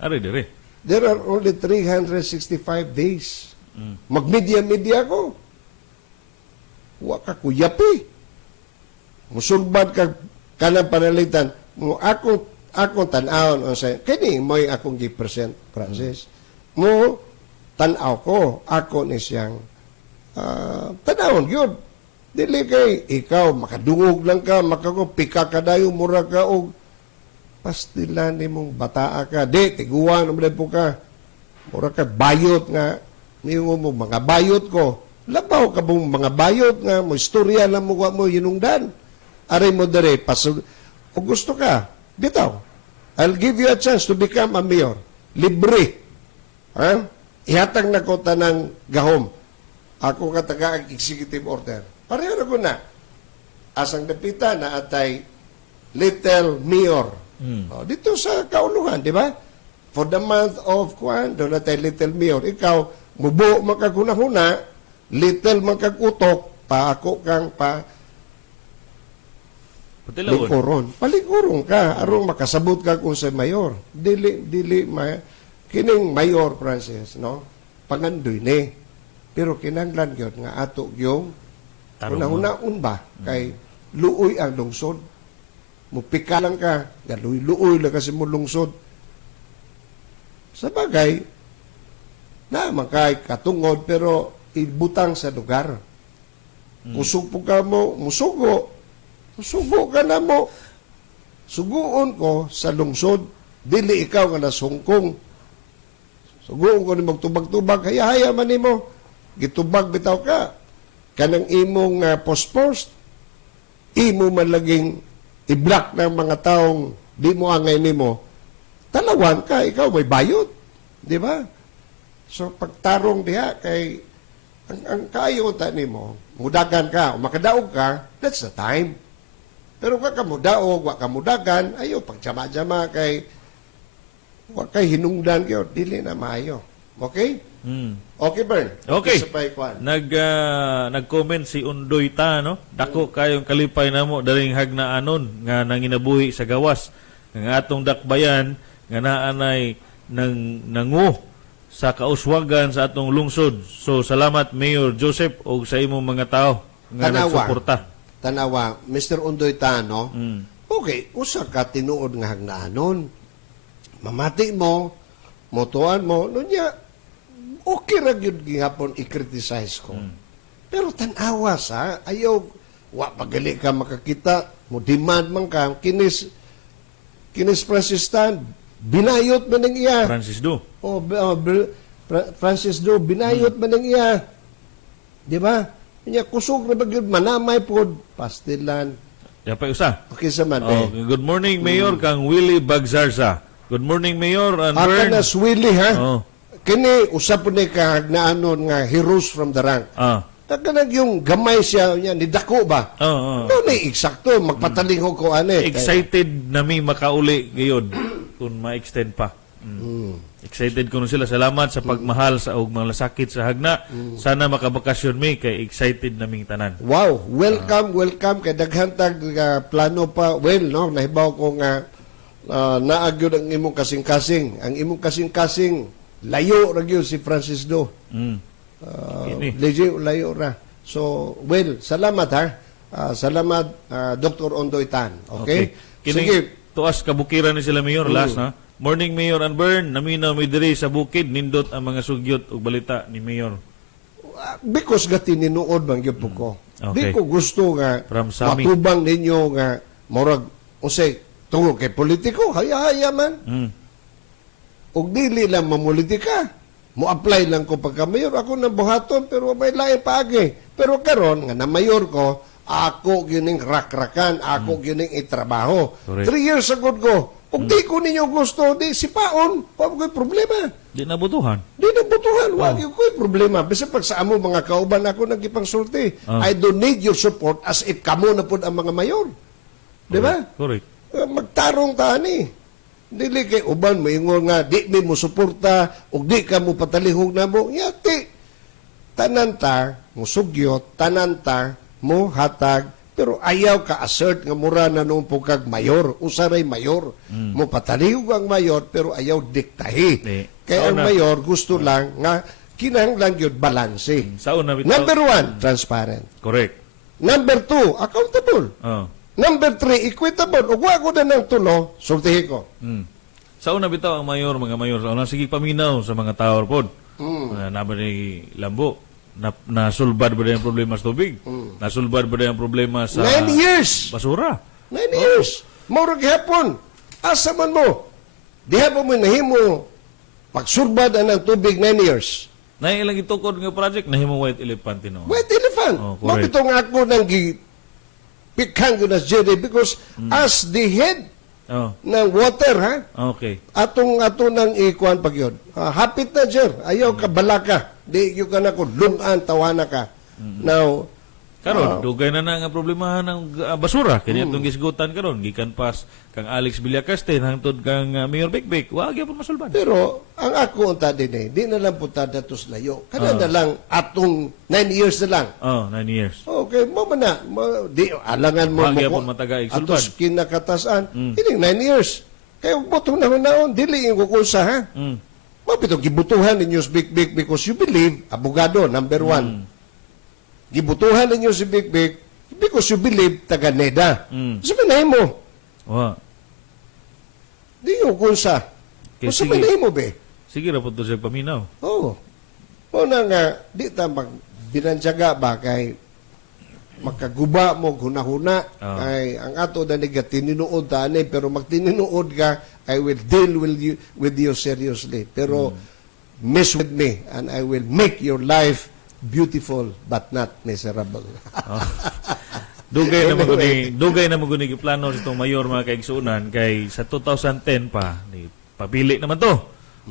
Ari dire. There are only 365 days. Mag-media ko. Wa ka kuyapi. Musulbad ka kanang panalitan mo ako tan-aw sa kini mo'y akong gi-present Francis mo tan-aw ko ako ni siyang tan-awon gyud dili kay ikaw makadungog lang ka makakopika ka dayo mura ka og pastilan nimong bataa ka di tiguan mo po ka mura ka bayot nga niyo mo mga bayot ko labaw ka bang mga bayot nga mo istorya lang mo hinungdan. Aray mo dere, kung gusto ka, bitaw. I'll give you a chance to become a mayor. Libre. Ha? Ihatag na ko tanang gahom. Ako kataga ang executive order. Pareho na ko na. Asang dapita na atay little mayor. O, dito sa kauluhan, di ba? For the month of Kwan, doon natay little mayor. Ikaw, mubo makaguna-huna, little magkagutok, pa ako kang Patilawon. lingkuron. Palingkuron ka, arong makasabot ka kung sa mayor. Dili, kining mayor, Francis, no? Pangandoy ni. Pero kinanglan yun nga ato yung Tarong una-unaon ba? Kay luoy ang lungsod. Mupika lang ka, luoy lang kasi mo lungsod. Sa bagay, naman kay katungod, pero ibutang sa lugar. Kusog po ka mo, musugo. Sugo ka na mo. Suguon ko sa lungsod. Dili ikaw nga nasungkong. Suguon ko ni magtubag-tubag. Haya-haya man ni mo. Gitubag bitaw ka. Kanang imong post-post. Imo man laging i-block ng mga taong di mo angay ni mo. Talawan ka. Ikaw may bayot. Di ba? So pagtarong diha kay ang kaayutan ni mo, mudagan ka o makadaog ka, that's the time. Pero wa ka mudaog, wa ka mudagan, ayo pagtsama-tsama kay wa kay hinungdan kayo, dili na maayo. Okay? Okay, Bern? Okay. Sabay, Kwan. Nag-comment si Undoy ta, no? Dako kayong kalipay namo daring hagnaanon nga nanginabuhi sa gawas. Nga atong dakbayan nga naanay nangu sa kauswagan sa atong lungsod. So salamat Mayor Joseph o sa imong mga tao nga nagsuporta. Tanawa, Mr. Undoy Tano, okay, usa ka tinuod nga hagnaanon. Mamati mo, motuan mo, nunya, okay ra gyud gihapon i-criticize ko. Pero tanawa sa, ayaw, wa pagali ka makakita, mo demand man ka, kinis Francis Tan, binayot man ng iya. Francis Do. Francis Do, binayot man ng iya. Di ba? Kanya kusog na bagyod manamay pod pastilan. Yan pa usa. Okay sa man. Good morning Mayor kang Willie Bagsarza. Good morning Mayor and Aka Bern. na swili ha. Oh. Kini usap po ni kahagnaanon nga heroes from the rank. Taganag yung gamay siya niya ni dako ba? No ni eksakto magpatalingog ko ane. Excited na mi makauli ngayon kung ma-extend pa. Excited ko nun sila. Salamat sa pagmahal sa og mga sakit sa hagna. Sana makabakasyon mi kay excited naming tanan. Wow, welcome kay daghantag plano pa. Well, no, nahibaw ko nga naagyod ang imong kasing-kasing. Ang imong kasing-kasing layo ra gyud si Francis Do. Legit layo ra. So, well, salamat ha. Salamat Dr. Ondoy Tan. Okay? Sige. Tuas kabukiran ni sila Mayor last na. Morning Mayor and Bern, naminaw mi diri sa bukid nindot ang mga sugyot ug balita ni Mayor. Because nga tininuod bang gyud po ko. Okay. Di ko gusto nga From Sami. matubang ninyo nga morag usay tungod kay politiko haya-haya man. og dili lang mamulitika. Mo apply lang ko pagka mayor. Ako nang buhaton pero may lain paagi. Pero karon nga na mayor ko, ako gining rakrakan, ako gining itrabaho. Correct. 3 years agad ko. Kung di ko ninyo gusto, di sipaon. Wala ko'y problema. Di nabutuhan. Di nabutuhan. Wala ko'y problema. Bisa pag sa amo mga kauban ako nagipangsulti. I don't need your support as if kamo na po ang mga mayor. Di ba? Correct. Magtarong tani. Dili kay uban mo ingon nga di mi mo suporta ug di ka mo patalihog na mo. Yati. Tananta mo sugyot, tananta mo hatag pero ayaw ka assert nga mura na nung pugkag mayor, usaray mayor. Mo patalihog ang mayor pero ayaw diktahi. Di. Kaya ang Sauna. mayor gusto lang nga kinahanglan gyud balanse. Sa una bitaw. Number 1, transparent. Correct. Number 2, accountable. Oh. Number 3, equitable. Ug wa ko na ng tulo, sultihi ko. Sa una bitaw ang mayor, mga mayor, sa una sige paminaw sa mga tao pod. Naba ni lambo. Nasulbad ba na yung problema sa tubig? Nasulbad ba na yung problema sa 9 years. basura? 9 years. Maurag hapon. Asa man mo. Diha pa mo nahimo pagsurbad ang tubig 9 years. Na ilang itukod nga project na himo white elephant no. White elephant. Oh, correct. Mabito nga ako nang pikang ko na Jerry because as the head Oh, ng water, ha? okay. Atong nang ikuan pag yun. Hapit na, Jer. Ayaw ka balaka. Di yung ka na ko, lungan, tawana ka. Now, Karon dugay na nga problemahan ng basura kini atong gisgutan karon gikan pas kang Alex Villacaste hangtod kang Mayor Bekbek wa gyud masulban. pero ang ako unta din di na lang punta datos layo. Kana na lang atong 9 years na lang. Oh, 9 years. Okay, mo man na. Di, alangan mo Wag mo gyapon mataga igsulban. atos kinakatasan. Ining 9 years. Kaya butong na dili yung kukunsa, ha? Mapito, gibutuhan ninyo si Bekbek because you believe, abogado, number 1. Gibutuhan ninyo si Bekbek because you believe taga-NEDA. Sabi mo, Wa. di yung kunsa. Okay, Kung sige. sabi mo, be. Sige ra pud to siya paminaw. Oo. Una nga, di ta binantsaga ba kay makaguba mo hunahuna kay ang ato na niga tinuod ta ani pero magtinuod ka I will deal with you seriously pero mess with me and I will make your life beautiful but not miserable. Dugay na maguni giplano sa itong mayor mga kaigsunan kay sa 2010 pa ni papili naman to.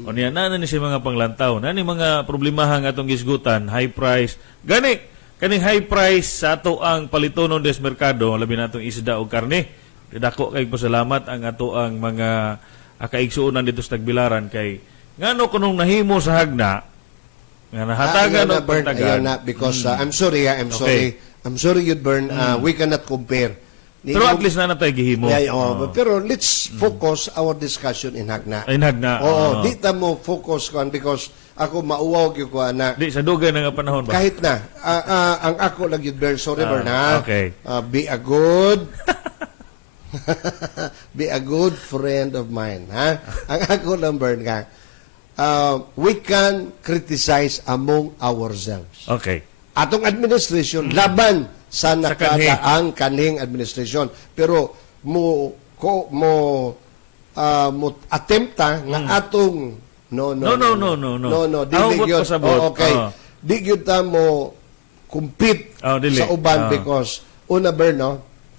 O niya na ni siya mga panglantaw, na ni mga problemahan atong gisgutan, high price. Kaning high price sa ato ang palitonon des merkado, labi natong isda o karne. Dako kay pasalamat ang ato ang mga kaigsunan dito sa Tagbilaran kay ngano kunong nahimo sa hagna nga nahatagan og Ayaw pagtagan. na because I'm sorry, I'm sorry. I'm sorry, you'd burn. We cannot compare. Pero at least na natay gihimo. Yeah, pero let's focus our discussion in Hagna. Ay hagna. Oo, di ta mo focus kan because ako mauwaw gyud ko na Di sa dugay na nga panahon ba? kahit na ang ako lang yun Bern, sorry Bern ha. okay. Be a good be a good friend of mine ha. Ang ako lang Bern ka. We can criticize among ourselves. Okay. Atong administration laban sa kanhi. nakadaang kaning administration pero mo attempt ta nga atong no dili Ahubot gyud pasabot. okay di gyud ta mo compete Dili. sa uban because una Bern no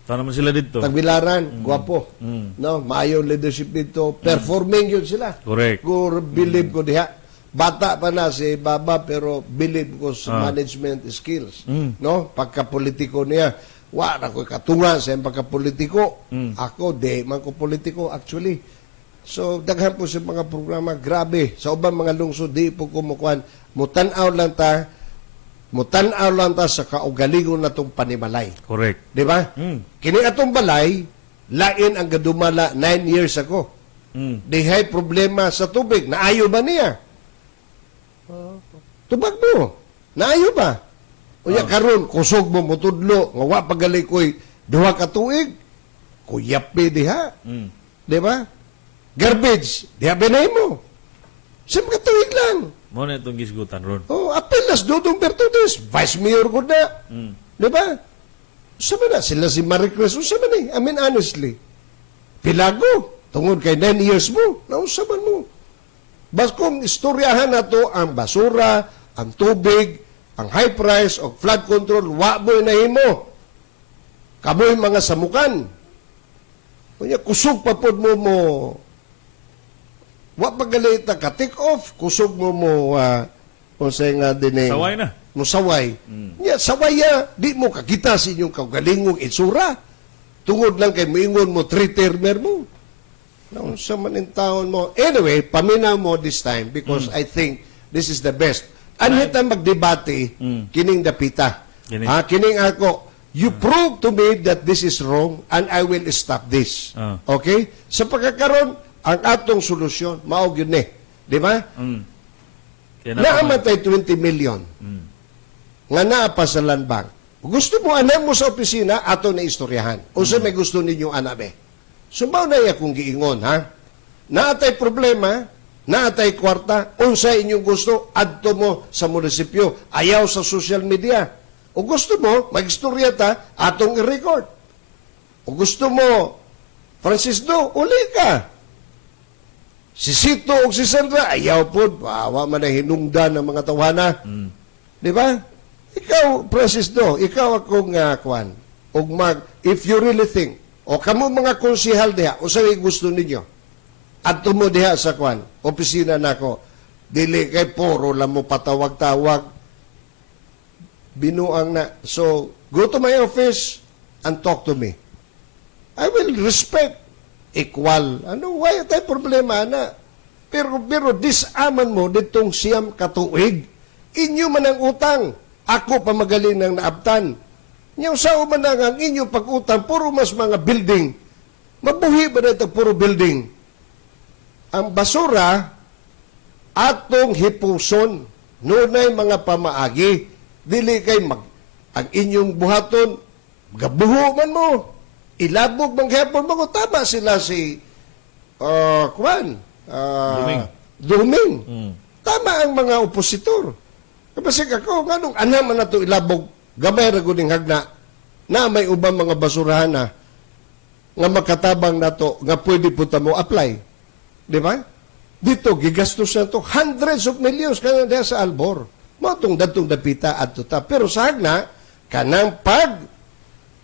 Saan naman sila dito? Tagbilaran gwapo no maayo leadership dito performing yun sila Correct. ko believe ko diha bata pa na si Baba pero believe ko sa management skills no pagka-politiko niya wa na ko katungan sa pagka-politiko ako de man ko politiko actually so daghan po sa mga programa grabe sa ubang mga lungsod di po kumukuan mutan-aw lang ta sa kaugalingon natong panimalay Correct. di ba kini atong balay lain ang gadumala 9 years ago dihay problema sa tubig naayo ba niya tubag mo. Naayo ba? Unya karon kusog mo mutudlo nga wa pagali koy duha ka tuig. Kuyapi diha. Di ba? Garbage, diha binay mo. Siyempre ka tuig lang. Mo na itong gisgutan ron. Oh, apelas Dudong Bertudes, Vice Mayor ko na. Di ba? Sama na, sila si Marie Cres. Sama na I mean honestly. Pilago, tungod kay 9 years mo. Nausaman mo. Bas kung istoryahan na to ang basura, ang tubig, ang high price o flood control, wa mo'y nahimo. Kamoy mga samukan. Kunya, kusog pa po mo wa pagalit na ka-take off, kusog mo kung say nga din Saway na. mo saway. Nya saway ya, di mo kakita sa inyong kaugalingong itsura. Tungod lang kay moingon mo three-termer mo. Naon sa man in taon mo. Anyway, paminaw mo this time because I think this is the best. Anhita magdebate kining dapita. Kini. Kining ako, you prove to me that this is wrong and I will stop this. Okay? Sa pagkakaroon, ang atong solusyon, mao gyud ni. Di ba? Kaya Naamatay 20 million. Nga naa pa sa land bank. Gusto mo anak mo sa opisina, ato na istoryahan. O sa may gusto ninyo anabe. Sumbaw na iya kung giingon, ha? Naatay problema, naatay kwarta, unsa inyong gusto, adto mo sa munisipyo, ayaw sa social media. O gusto mo, mag-istorya ta, atong i-record. O gusto mo, Francisco, uli ka. Si Sito o si Sandra, ayaw po, awa man na hinungdan ng mga tawana. Di ba? Ikaw, Francisco, ikaw akong kwan. If you really think, o kamo mga konsihal diha, o sa'yo gusto ninyo, at mo diha sa kwan, opisina nako, dili kay poro lang mo patawag-tawag, binuang na. So, go to my office and talk to me. I will respect equal. Ano, why tayo problema na? Pero disaman mo ditong siyam katuig. Inyo man ang utang. Ako pa magaling ng naabtan. Nyaw sao man ang inyong pag-utang, puro mas mga building. Mabuhi ba na ito puro building? Ang basura, atong hipuson, nunay mga pamaagi, dili kay ang inyong buhaton, gabuho man mo, ilabog mang hapon mo, tama sila si Duming. Tama ang mga opositor. Kapasig ako, nganong anaman na ito ilabog, gamay raguning hagna, na may ubang mga basurahan na, nga makatabang na to, nga pwede po mo apply. Di ba? Dito, gigastos na to, hundreds of millions ka na sa Albor. Matong datong dapita at tuta. Pero sa hagna, kanang pag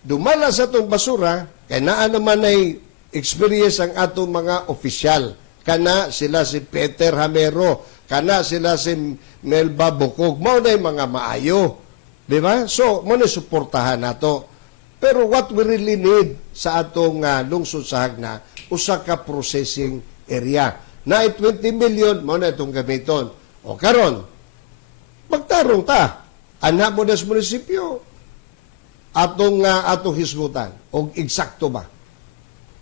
dumala sa itong basura, kaya naa naman ay experience ang atong mga opisyal. Kana sila si Peter Hamero, kana sila si Melba Bukog, mao na mga maayo. Di ba? So, mo na suportahan nato. Pero what we really need sa atong lungsod sa hagna, usa ka processing area. Na 20 million, mo na itong gamiton. O karon, magtarong ta. Anak mo na sa munisipyo, atong hisgutan. O eksakto ba?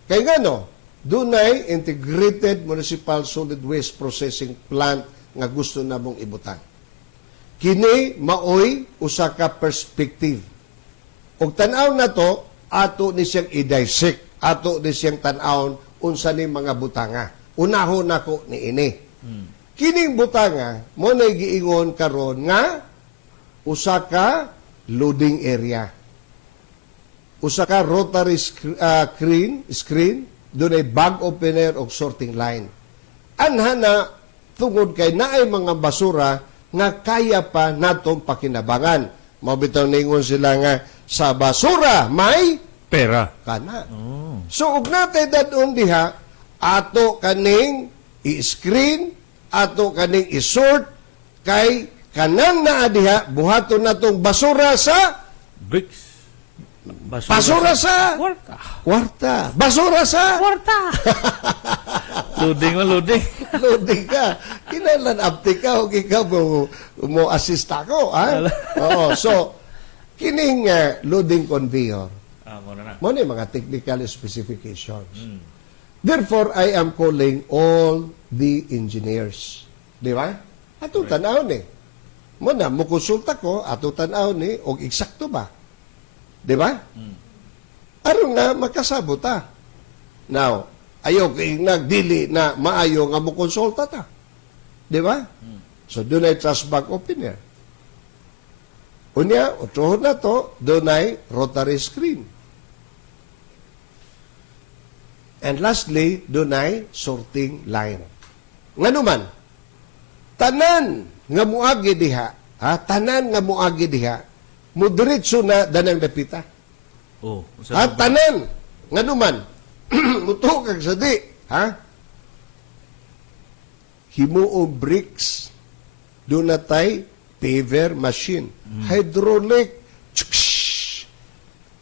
Kaya nga no, dunay integrated municipal solid waste processing plant nga gusto na mong ibutang. Kini maoy usa ka perspective. Og tan-aw na to, ato ni siyang i-dissect, ato ni siyang tan-awon unsa ni mga butanga. Unahon nako ni ini. Kining butanga mo na giingon karon nga usa ka loading area. Usa ka rotary screen, doon ay bag opener o sorting line. Anhana, tungod kay naay mga basura nga kaya pa natong pakinabangan. Mabitaw ningon sila nga, sa basura may pera. kana. So, ug natay dadon diha, ato kaning i-screen, ato kaning i-sort, kay kanang naa diha, buhaton natong basura sa Bricks. basura sa kwarta. Basura sa Kwarta. Loading mo, loading. loading ka. Kinailan upti ka o ikaw mo assist ako. Ha? Oo. So, kining loading conveyor, Muna na. mo na yung mga technical specifications. Therefore, I am calling all the engineers. Di ba? Ato tanaw ni. Mo na, mukonsulta ko, ato tanaw ni, o eksakto ba? Di ba? Aron nga makasabot ta. Now, ayaw kay nagdili na maayo nga mo konsulta ta. Di ba? So, doon ay trust bank opener. Unya, utrohon na to, doon ay rotary screen. And lastly, doon ay sorting line. Nga naman, tanan nga muagi diha, tanan nga muagi diha, mo diretso na danang dapita. Oh, Tanan nga numan muto kag sa di, himuo bricks, doon na tay paver machine, hydraulic,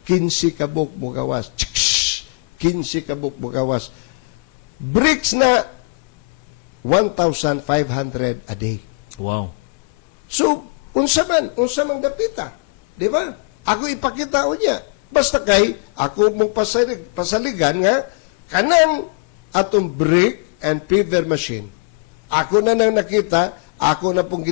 15 kabuk mo gawas, 15 kabuk mo gawas. Bricks na 1,500 a day. Wow. So, unsa mang dapita. Di ba? Ako ipakita o niya. Basta kay, ako mong pasaligan nga, kanang atong brick and paver machine. Ako na nang nakita, ako na pong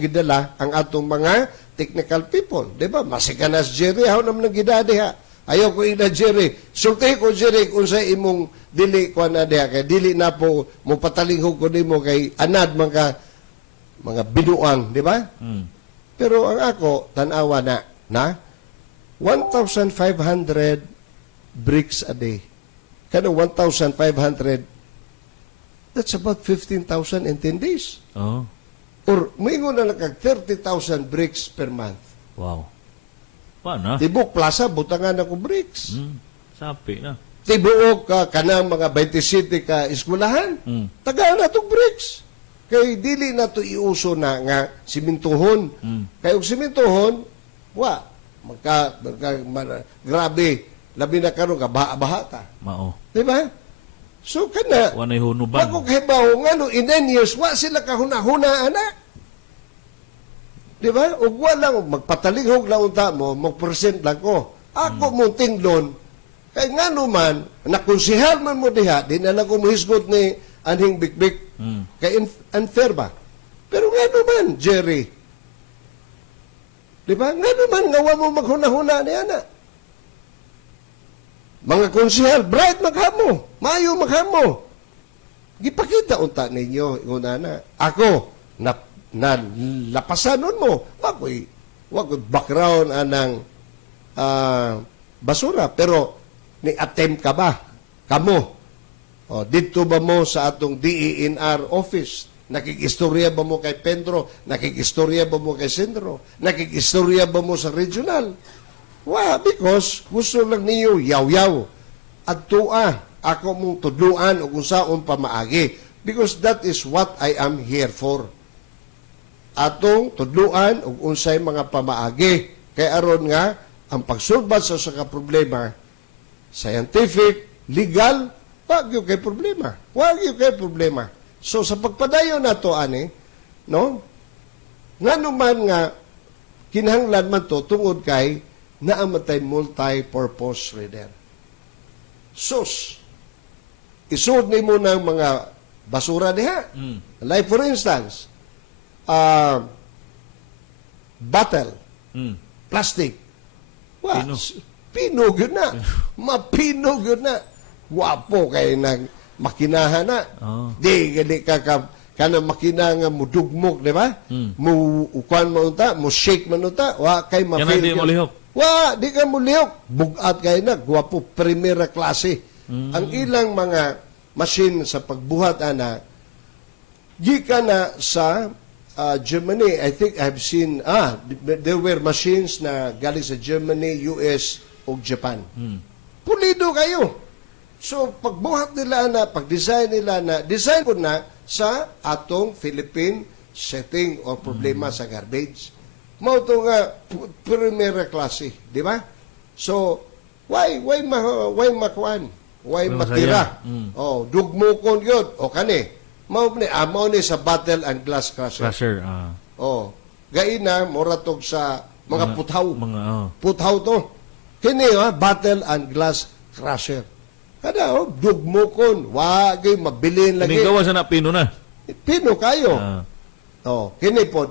gidala ang atong mga technical people. Di ba? Masikanas Jerry, ako naman nang gidadi ha. Ayaw ko ina Jerry. Sulti ko Jerry kung sa imong dili ko na diha. Kay dili na po mo patalinghog ko nimo kay anad mga binuang. Di ba? Pero ang ako, tanawa na 1,500 bricks a day. Kano 1,500, that's about 15,000 in 10 days. Oh. Or moingon na lang kag 30,000 bricks per month. Wow. Paano? Tibok plaza, butangan ako bricks. Sapi na. Tibuok kanang mga 27 ka eskwelahan. Tagaan na itong bricks. Kay dili na to iuso na nga simintuhon. Kay og simintuhon, grabe, labi na karon ka baha ta. Mao. Di ba? So kana, Wanay hunuban. bago kahibaw nga no, in 9 years, wa sila kahuna-huna ana. Di ba? Ug wala magpatalinghog lang unta mo, mag-present lang ko. Ako mong tinglon, kay nga naman, nakonsihal man mo diha, di na lang ko mahisgot ni Anhing Bikbik. Kay unfair ba? Pero nga naman, Jerry, di ba? Nga naman, nga mo maghuna-huna ni ana. Mga konsihal, bright maghamo, maayo maghamo. Gipakita unta ninyo, ingunana. Ako, na lapasanon mo. Wako'y background anang basura. Pero, ni-attempt ka ba? Kamo. O, dito ba mo sa atong DENR office? Nakikistorya ba mo kay Pedro? Nakikistorya ba mo kay Sendro? Nakikistorya ba mo sa regional? Because gusto lang niyo yaw-yaw. At ako mong tudluan o kung saan pamaagi. Because that is what I am here for. Atong tudluan o unsay mga pamaagi. Kaya aron nga, ang pagsulbad sa problema, scientific, legal, wag yung kay problema. Wag yung kay problema. So, sa pagpadayon na to, no? Nga naman nga, kinahanglan man to, tungod kay, naamatay multi-purpose reader. Sus, isud ni mo ng mga basura diha. Like for instance, bottle, plastic. Pinog yun na. Mapinog yun na. Wapo kayo nang makinahan na. Di ka kanang makina nga mudugmok, di ba? Mo ukwan mo unta, mo shake man unta, wa kay ma-feel. Yan di mo lihok. Di ka mo lihok. Bugat kayo na, gwapo, primera klase. Ang ilang mga machine sa pagbuhat, gikan na sa Germany. I think I've seen, there were machines na galing sa Germany, US, o Japan. Pulido kayo. So, pagbuhat nila pag-design nila design ko na sa atong Philippine setting o problema sa garbage. Mao to nga primera klase, di ba? So, why makuan? Why matira? Dugmokon yun. O kani, mao ni sa bottle and glass crusher. Gaina, moratog sa mga puthaw. Puthaw to. Kini, bottle and glass crusher. Kada, dugmokon. Wagay, mabilin lagi. Gawa sa na pino na. Pino kayo. Kini po,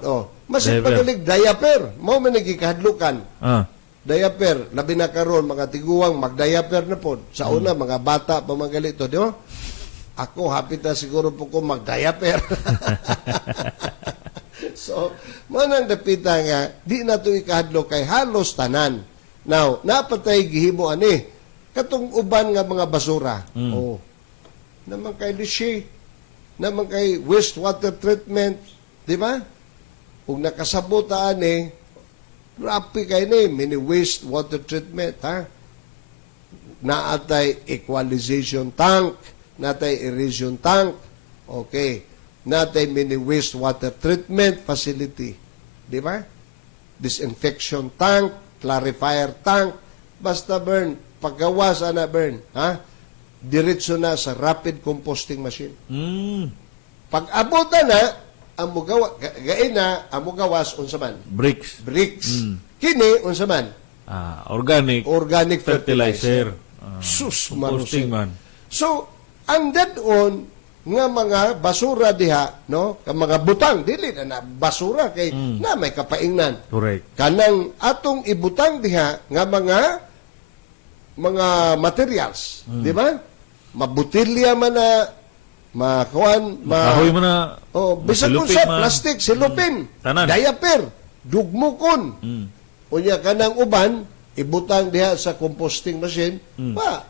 Masin pagalig, diaper. Mao man nagikahadlukan. Diaper, labi na karon mga tiguang mag-diaper na po. Sa una, mga bata pa mga galito, di ba? Ako, hapit na siguro po ko mag-diaper. So, manang dapita nga, di na ito ikahadlo kay halos tanan. Now, napatay gihimo katong uban nga mga basura. Naman kay Lishi. naman kay wastewater treatment, di ba? Kung nakasabutaan grabe kayo mini wastewater treatment, ha? Naatay equalization tank, natay erosion tank, okay, natay mini wastewater treatment facility, di ba? Disinfection tank, clarifier tank, basta Bern, paggawas na Bern, ha? Diretso na sa rapid composting machine. Pag abutan na, ang mugawa, gain na, ang mugawas, unsa man? Bricks. Bricks. Kini, unsa man? Organic Fertilizer. fertilizer. Sus, Composting marusing. man. So, ang dadon nga mga basura diha, no? Ka mga butang, dili na basura kay na may kapaingnan. Correct. Kanang atong ibutang diha nga mga materials, di ba? Mabutilya man na makuan, Kahoy mo na. bisag masilupin sa man. plastic, silupin, Tanan. diaper, dugmukon. Unya kanang uban ibutang diha sa composting machine, pa.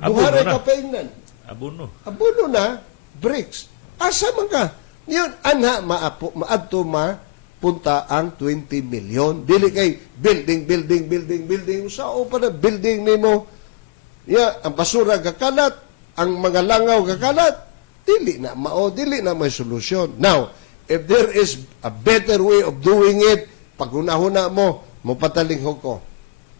Abono Buharay na. kapaingnan. Abono. Abono na, bricks. Asa man ka? Yun, anha, maadto punta ang 20 million. Dili kay building. Sao pa na building nimo? Ya, ang basura gakalat, ang mga langaw gakalat. Dili na may solusyon. Now, if there is a better way of doing it, paghuna-huna mo patalinghog ko.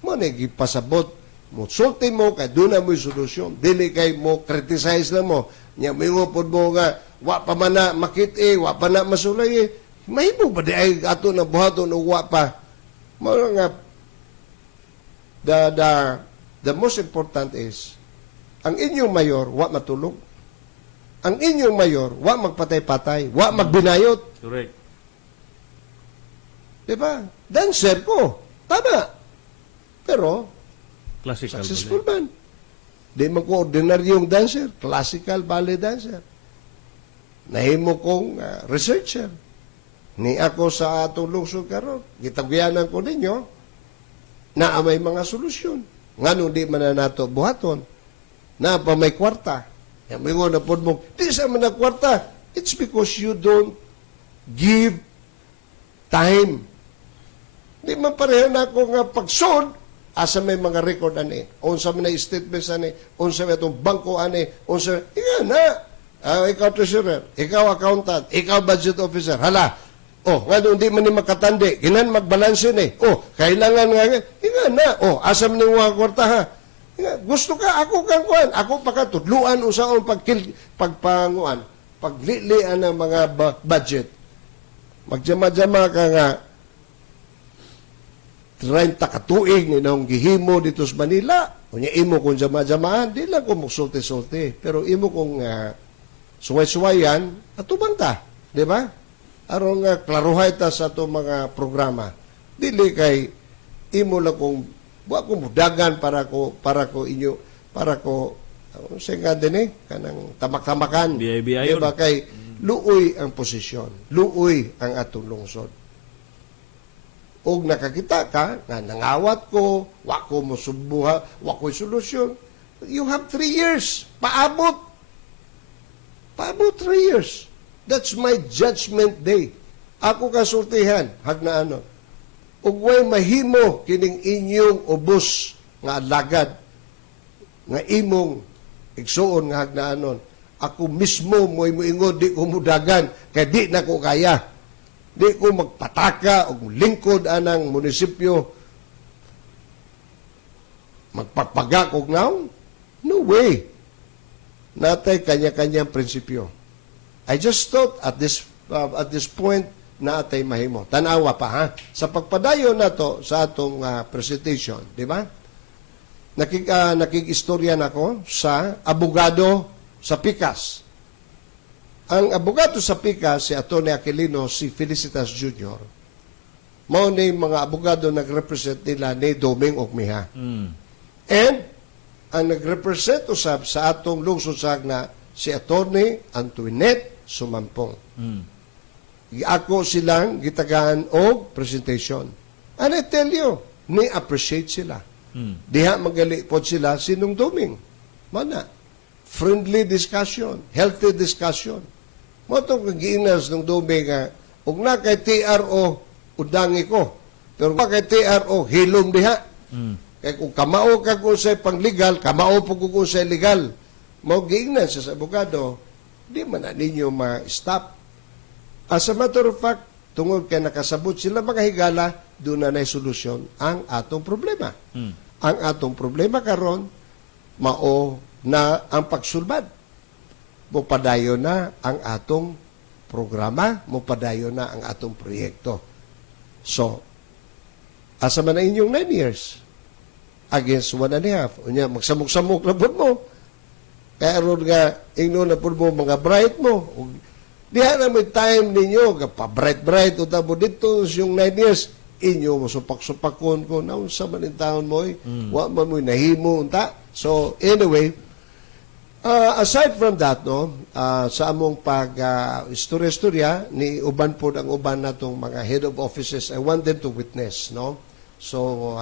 Mo na gipasabot, mo sulti mo kay doon na mo solusyon. Dili kay mo criticize na mo. Nya mo pod mo nga wa pa man na makit wa pa na masulay. Mahimo ba di ay ato na buhaton o wa pa? Mo nga the most important is ang inyong mayor wa matulog. Ang inyong mayor wa magpatay-patay, wa magbinayot. Correct. Diba? Dancer ko. Tama. Pero, Classical. successful man. Di mo ko ordinaryong dancer. Classical ballet dancer. Nahimo kong researcher. Ni ako sa atong lungsod karon. Gitaguyanan ko ninyo na may mga solusyon. Nga di man na nato buhaton. Na pa may kwarta. Yan mo na po mo, di sa man na kwarta. It's because you don't give time. Di man pareho na ako nga pagsod, asa may mga record ani, unsa man na statements ani, unsa may itong bangko ani, unsa, na, ikaw treasurer, ikaw accountant, ikaw budget officer, hala, nga doon di man ni makatandi, ginan magbalanse ni, kailangan nga, na, asa man ni mga kwarta ha, gusto ka, ako kang kuhan, ako pakatudluan usaon pagpanguan, paglilian ng mga budget, magjama-jama ka nga, 30 katuig ni nang gihimo dito sa Manila. Unya imo kung jama-jamaan, di lang ko magsulti-sulti. Pero imo kung suway-suwayan, atubang ta. Di ba? Aron nga klaruhay ta sa itong mga programa. Dili kay imo lang kung buwa ko mudagan para ko sa nga din kanang tamak-tamakan. BIB Di ba? Kay luoy ang posisyon. Luoy ang atong lungsod. Og nakakita ka, nga nangawat ko, wako mo subuha, wako solusyon. You have 3 years. Paabot 3 years. That's my judgment day. Ako kasultihan, hagnaano. Og way mahimo kining inyong ubos nga alagad, nga imong igsuon nga hagnaanon. Ako mismo mo'y moingod, di ko mudagan, kaya di na ko kaya. Di ko magpataka o lingkod anang munisipyo. Magpagpagak og naon? No way. Natay kanya-kanyang prinsipyo. I just thought at this point na atay mahimo. Tanawa pa ha. Sa pagpadayon na to sa atong presentation, di ba? Nakikistorya na ko sa abogado sa Pikas. Ang abogado sa PICA, si Atty. Aquilino, si Felicitas Jr., mao ni mga abogado nag-represent nila ni Doming Okmiha. And, ang nag-represent usab sa atong lungsod sa Agna, si Atty. Antoinette Sumampong. Ako silang gitagaan og presentation. And I tell you, ni-appreciate sila. Diha magali po sila sinong Doming. Mana? friendly discussion, healthy discussion. Mo itong kagiinas ng dumi nga, ug na kay TRO, udangi ko. Pero na kay TRO, hilom diha. Kaya kung kamao ka kung sa'y pang-legal, kamao po kung sa'y legal. Mo giinas sa abogado, di man na ninyo ma-stop. As a matter of fact, tungod kay nakasabot sila mga higala, doon na solusyon ang atong problema. Ang atong problema karon mao na ang pagsulbad. Mupadayon na ang atong programa, mupadayon na ang atong proyekto. So, asa man na inyong 9 years? Against 1.5. Unya, magsamok-samok na po mo. Kaya ron nga, ingno na po mo mga bright mo. Diha na may time ninyo, pa-bright-bright, o tabo dito, yung 9 years, inyo mo supak-supakon ko, naunsa man yung taon mo, wa man mo nahimo, unta. So, anyway, aside from that, no, sa among pag-istorya-istorya, ni uban po ang uban natong mga head of offices, I want them to witness, no? So,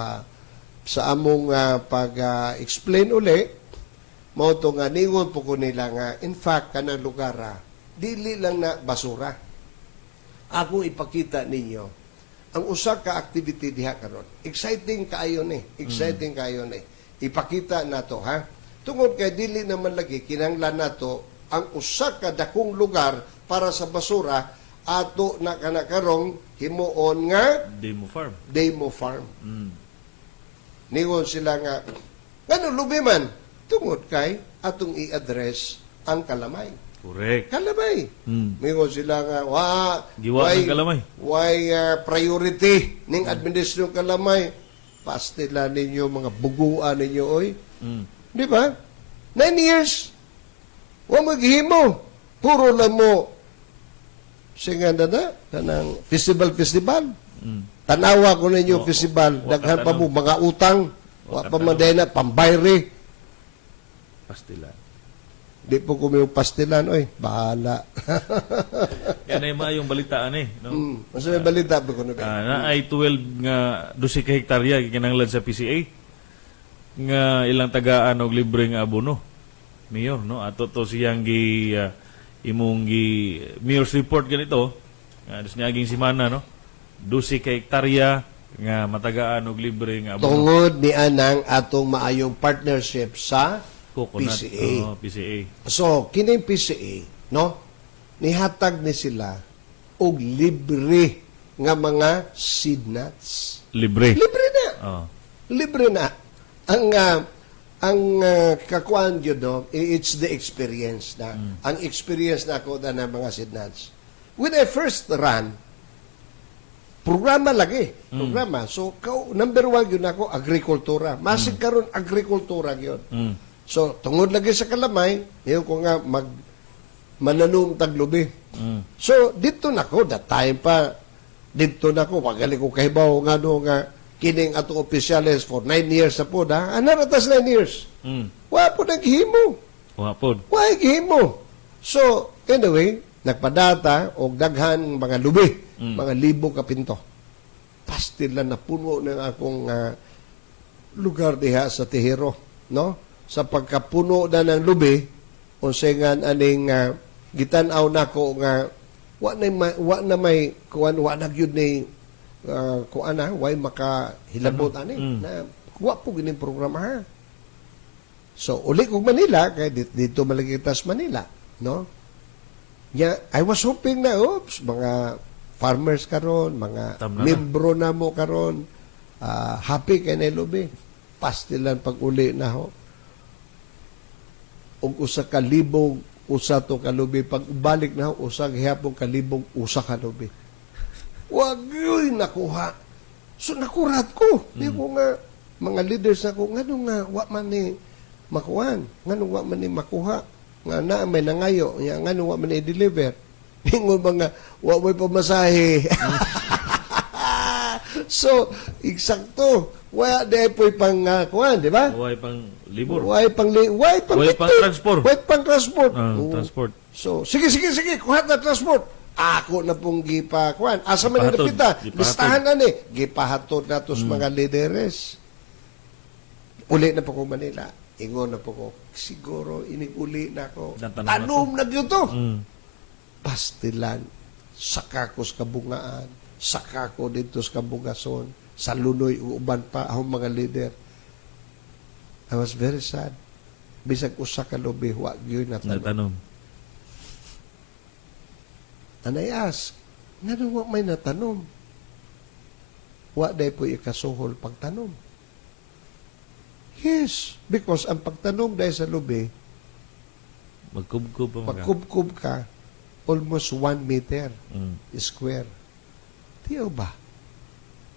sa among pag-explain uli, mao to nga ningon po ko nila nga, in fact, kanang lugar, dili lang na basura. Ako ipakita ninyo, ang usa ka activity diha karon. Exciting kaayo ni, exciting kaayo ni. Ipakita nato ha. Tungod kay dili naman lagi kinahanglan nato ang usa ka dakong lugar para sa basura ato na kana karong himuon nga demo farm. Ningon sila nga ngano lubi man tungod kay atong i-address ang kalamay. Correct. Kalamay. Mingon sila nga Giwa ng kalamay. Why priority ning administrasyon kalamay? Pastila ninyo mga buguan ninyo oy. Di ba? 9 years. Wa maghimo. Puro lang mo singa na kanang festival. Tanawa ko ninyo festival. Daghan pa mo mga utang. Wa pa maday na pambayre. Pastila. Di po kumiyo pastilan, oy. Bahala. Yan ay yung balitaan no? Mas may balita po ko na ba? Na ay 12 nga 12 ka hektarya kinahanglan sa PCA nga ilang tagaan og libre nga abono. Mayor, no? Ato to siyang imong mayor's report ganito. Dus niaging simana, no? 12 ka hektarya nga matagaan og libre nga abono. Tungod ni anang atong maayong partnership sa Coconut. PCA. PCA. So, kining PCA, no? Nihatag ni sila og libre nga mga seed nuts. Libre. Libre na. Oh. Libre na. Ang kakuan yun, no? It's the experience na. Ang experience na ako na ng mga seed nuts. When I first ran, programa lagi. Programa. So, number 1 yun ako, agrikultura. Masig karon agrikultura yun. So, tungod lagi sa kalamay, yun ko nga mananong taglubi. So, dito na ko, that time pa, dito na ko, wagali ko kahibaw nga no nga, kining ato opisyalis for 9 years na po, da? Anaratas 9 years. Wa po naghimo. Wa po. Wa naghimo. So, anyway, nagpadata og daghan mga lubi, mga libo ka pinto. Pastil na napuno ng akong lugar diha sa Tihero, no? Sa pagkapuno na ng lubi, unsengan aning gitan-aw nako nga wa na may kuan wa na gyud ni kuan way makahilabot ani na wa po gining programa ha. So uli kog Manila kay dito malagitas Manila, no? Yeah, I was hoping na mga farmers karon, mga membro na mo karon, happy kay na lubi. Pastilan pag uli na ho. Og usa ka libong usa to kalubi pag balik na usa gihapon ka libong usa ka lubi. Wag yoy nakuha. So nakurat ko. Di ko nga mga leaders ako ngano nga wa man ni makuhan, ngano wa man ni makuha. Nga na may nangayo, ngano wa man ni deliver. Ingon mga wa may pamasahe. So, eksakto. Wala dahil po'y pang kuhan, di ba? Way pang libur. Way pang transport. Way pang transport. Transport. So, sige, kuhat na transport. Ako na pong gipakuhan. Asa man Gipahatod. napita? Listahan na ni. Gipahatod na to sa mga lideres. Uli na po ko Manila. Ingon na po ko, siguro iniguli na ako. Tanom Tanom na yun to. Mm. Pastilan, saka ko sa kabungaan, saka ko dito sa kabugason, sa lunoy, uban pa, akong mga leader. I was very sad. Bisag usa ka lubi, wag yun na tanom. Natanom. And I ask, nga nung wa may natanom? Wa day po ikasuhol pagtanom. Yes, because ang pagtanom dahil sa lubi, Magkubkub pa mga. pagkubkub ka, almost 1 meter Mm. square. Tiyo ba?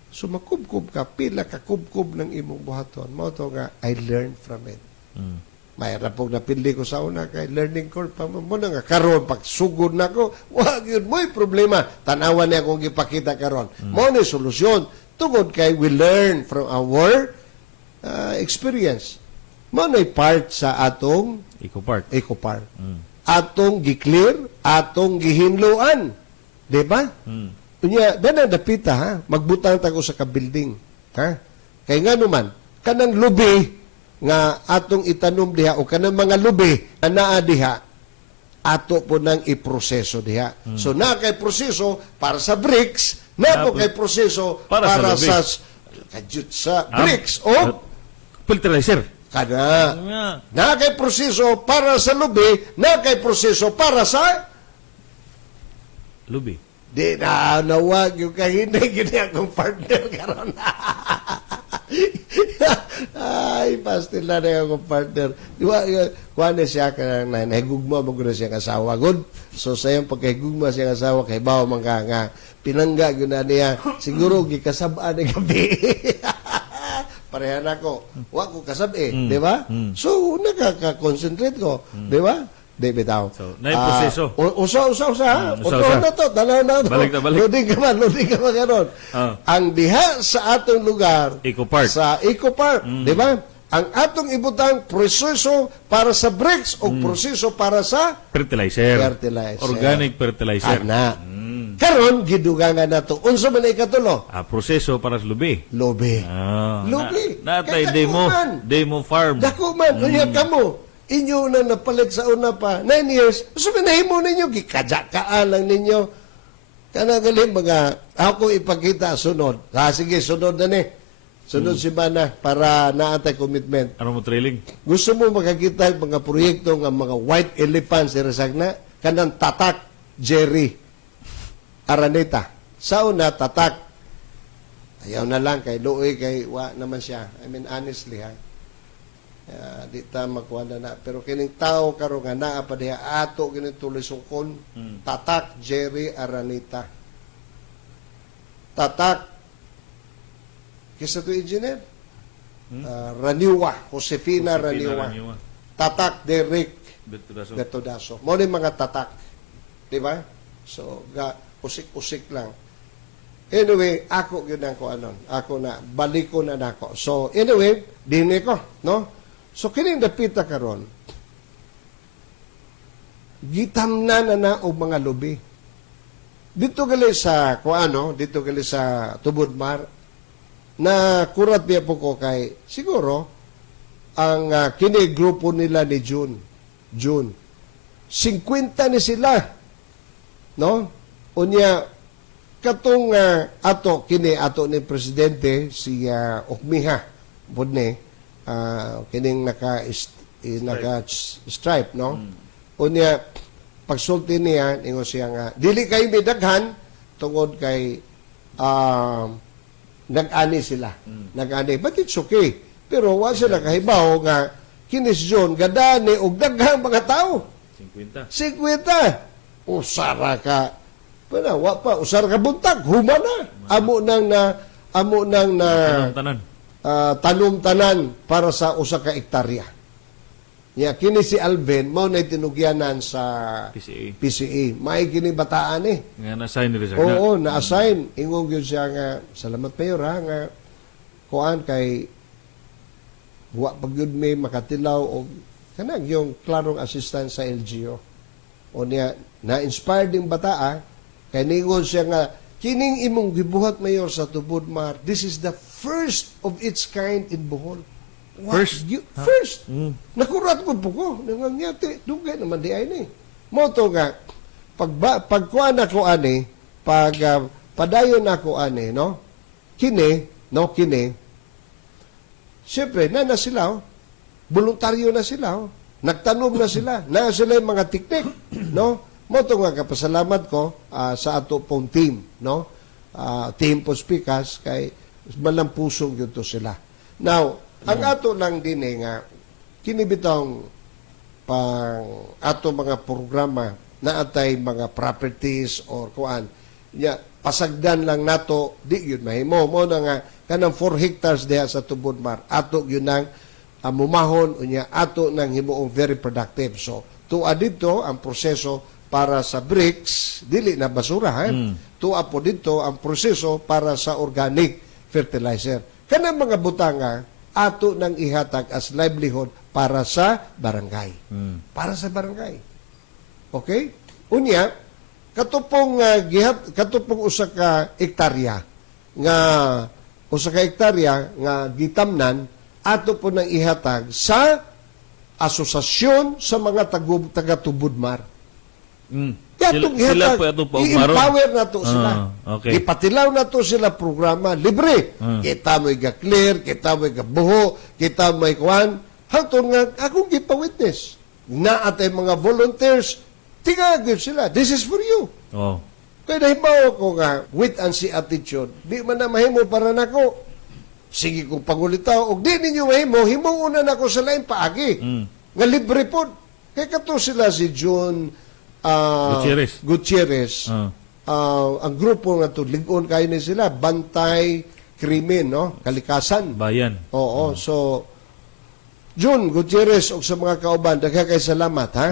So makubkub ka, pila ka kubkub ng imong buhaton. Mao to nga, I learned from it. Mm. Mayroon pong napili ko sa una kay learning curve pa mo na nga karon pag sugod na ko wag yun mo'y problema tanawan niya akong ipakita karon mo ni solusyon tungod kay we learn from our experience mo na part sa atong Eco Park. eco-park Mm. atong gi-clear atong gihinluan di ba Mm. unya dana dapita ha magbutang ta ko sa ka-building ha kay nga naman kanang lubi nga atong itanom diha o kanang mga lubi na naa diha ato po nang iproseso diha. So na kay proseso para sa bricks, na po Tapos, kay proseso para sa para lubi. sa kajut sa bricks o Fertilizer. kana. Nga. Na kay proseso para sa lubi, na kay proseso para sa Lubi. di na nawag yung kahinay gini akong partner karon. Ay, pastil na akong partner. Di ba, kuha na siya ka na nahigugma mo guna siya asawa. Good. So, sa iyong pagkahigugma siya asawa, kay bawa man ka nga, pinangga guna niya, siguro, gikasabaan ng gabi. Parehan ako. Wa ko kasabi, di ba? So, nakaka-concentrate ko, di ba? Di bitaw. So, naiproseso. Usa. Usa-usa. Usa na to, dalaw na to. Balik. Loading ka man karon. Ah. Ang diha sa atong lugar, Eco Park. sa Eco Park, di ba? Ang atong ibutang proseso para sa bricks o proseso para sa Fertilizer. fertilizer. Organic fertilizer. Ana. Karon gidugangan nato. Unsa man ay katulo? Proseso para sa lubi. Lobe. Lubi. Natay Kay dako man. demo farm. Dako man, unya kamo. Inyo na napalit sa una pa, 9 years, so nahimo ninyo, gikadyakaan lang ninyo. Kana galing mga, ako ipakita sunod. Sige, sunod na ni. Sunod si Bana para naatay commitment. Ano mo trailing? Gusto mo makakita yung mga proyekto ng mga white elephants sa Rasagna? Kanang Tatak Jerry Araneta. Sa una, Tatak. Ayaw na lang kay Luoy, kay wa naman siya. I mean, honestly ha. Di ta makuha na. Pero kining tao karon nga naa pa diha ato kining tuloy sungkon. Tatak Jerry Araneta. Tatak kisa to engineer. Raniwa, Josefina Raniwa. Tatak Derek Bertodaso. Mo ni mga tatak. Di ba? So, usik-usik lang. Anyway, ako gyud ang ko anon. Ako na balik ko na nako. So, anyway, dinhi ko, no? So, kining dapita karon, gitamnan na og mga lubi. Dito gali sa, dito gali sa Tubod-Mar, na kurat biya po ko kay, siguro, ang kini grupo nila ni June. 50 ni sila. No? Unya, katong ato ni Presidente, si Okmiha, budne, kining naka-stripe, no? Unya, pagsulti niya, ingon siya nga, dili kay may daghan, tungod kay nag-ani sila. Nag-ani. But it's okay. Pero wa sila kahibaw nga, kinis John, gadani, og daghang mga tao. 50. Usara ka. Pero wa pa, usara ka buntag, humana. Amo nang na Tanan. tanom-tanan para sa usa ka ektarya. Kini si Alvin, mao na tinugyanan sa PCA. May kini bataan eh. Nga na-assign nila sa Oo, na-assign. Ingong yun siya nga, salamat mayor ha, nga kuan kay wa pag yun may makatilaw o kanang yung klarong assistant sa LGU. O niya, na-inspired yung bataa, kay ningon siya nga, kining imong gibuhat mayor sa Tubod-Mar, this is the first of its kind in Bohol. First? First. Nakurat ko po ko. Nangangyati. Dugay naman di ay ni. Moto nga, pagkuan ako ani, padayon ako ani, no? Kini, siyempre, na sila, voluntaryo na sila, nagtanom na sila, na sila yung mga tiktik, no? Moto nga kapasalamat ko sa ato pong team, no? Team po speakers, kay malampusong yun to sila. Now, ang ato lang din nga, kinibitang pang ato mga programa na atay mga properties or kuan, pasagdan lang nato, di yun mahimo. Mo na nga, kanang 4 hectares diha sa Tubod-Mar, ato yun ang mumahon, unya ato nang himuong very productive. So, tuwa dito ang proseso para sa bricks, dili na basura, ha? Tuwa po dito ang proseso para sa organic fertilizer. Kanang mga butanga, ato nang ihatag as livelihood para sa barangay. Para sa barangay. Okay? Unya, katupong usa ka hektarya nga gitamnan ato po nang ihatag sa asosasyon sa mga taga-Tubod-Mar. Sila po ito pa i-empower na to sila. Okay. Ipatilaw na to sila programa libre. Kita mo'y ga-clear, kita mo'y ga-buho, kita mo'y kuhan. Hangtod nga, akong gipa-witness. Na atay mga volunteers, tingagin sila. This is for you. Oh. Kaya nahibaw ko nga, wait and see attitude, di man na mahimo para nako. Sige kong pangulitaw, o di ninyo mahimo, himungunan ako sa lain paagi. Nga libre po. Kaya kato sila si John Gutierrez. Ang grupo nga to, ligon kayo na sila, Bantay Krimen, no? Kalikasan. Bayan. Oo, so John Gutierrez o sa mga kauban, daghang kay salamat ha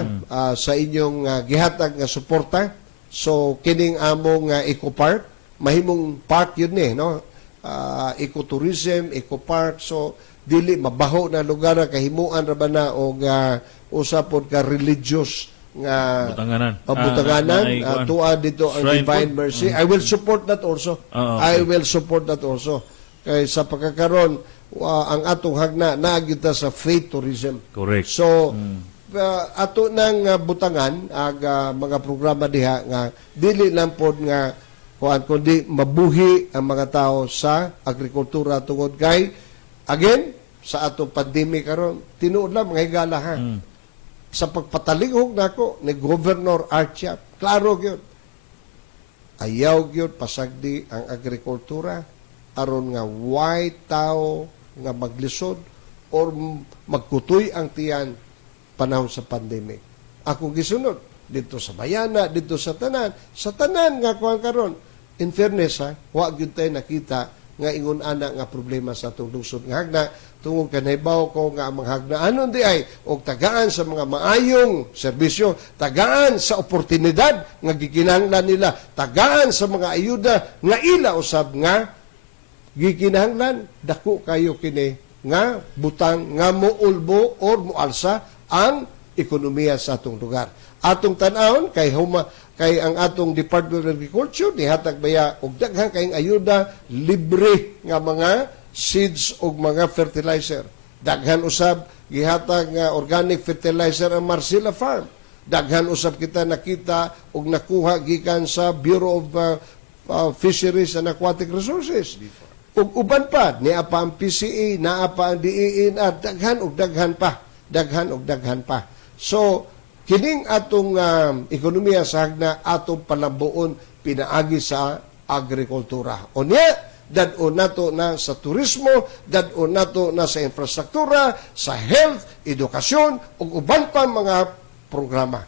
sa inyong gihatag nga suporta. So kining among Eco Park, mahimong park yun no? Ecotourism, Eco Park, so dili mabaho na lugar kahimuan ra ba na og usapon ka religious nga butanganan tuwa dito ang Divine Mercy. I will support that also. Okay. I will support that also. Kay sa pagkakaroon ang atong hagna naagita sa faith tourism. Correct. So ato nang butangan ag mga programa diha nga dili lang pod nga kundi mabuhi ang mga tao sa agrikultura tungod kay again sa atong pandemic karon tinuod lang mga higala ha. Sa pagpatalingog nako ni Governor Archiap, klaro gyud. Ayaw gyud pasagdi ang agrikultura aron nga why tao nga maglisod or magkutoy ang tiyan panahon sa pandemic. Ako gisunod dito sa bayana, dito sa tanan nga kuan karon. In fairness ha, wa gyud tay nakita nga ingon ana nga problema sa atong lungsod nga hagna tungod kanaybaw ko nga ang mga hagnaanon di ay og tagaan sa mga maayong serbisyo, tagaan sa oportunidad nga gikinahanglan nila, tagaan sa mga ayuda nga ila usab nga gikinahanglan dako kayo kini nga butang nga moulbo or moalsa ang ekonomiya sa atong lugar. Atong tan-awon kay ang atong Department of Agriculture nihatag baya og daghang kayong ayuda libre nga mga seeds og mga fertilizer. Daghan usab gihatag nga organic fertilizer ang Marcela Farm. Daghan usab kita nakita og nakuha gikan sa Bureau of Fisheries and Aquatic Resources. Ug uban pa niya pa ang PCA, naa pa ang DENR, daghan og daghan pa. So kining atong ekonomiya sa hagna atong palambuon pinaagi sa agrikultura. Unya, dad-on nato na sa turismo, dad-on nato na sa infrastruktura, sa health, edukasyon, ug uban pa mga programa.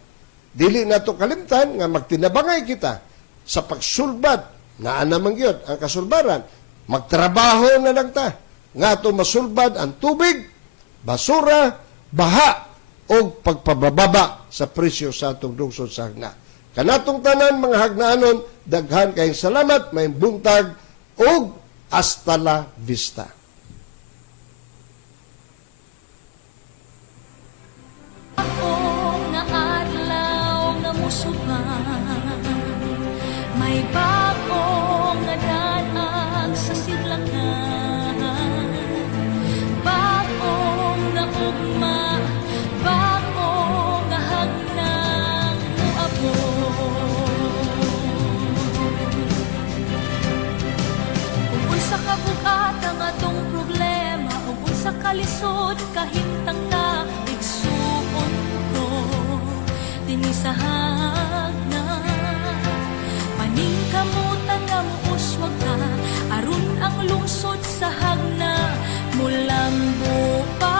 Dili nato kalimtan nga magtinabangay kita sa pagsulbad, naa naman gyud ang kasulbaran. Magtrabaho na lang ta nga ato masulbad ang tubig, basura, baha, o pagpabababa sa presyo sa atong lungsod sa hagna. Kanatong tanan mga hagnaanon, daghan kayong salamat, may buntag, o hasta la vista. Ako nga adlaw nga musukan, may bako nga daag sa sidlangan, bako hagna. Paningkamutan nga muuswag ka, aron ang lungsod sa hagna, mulambo pa.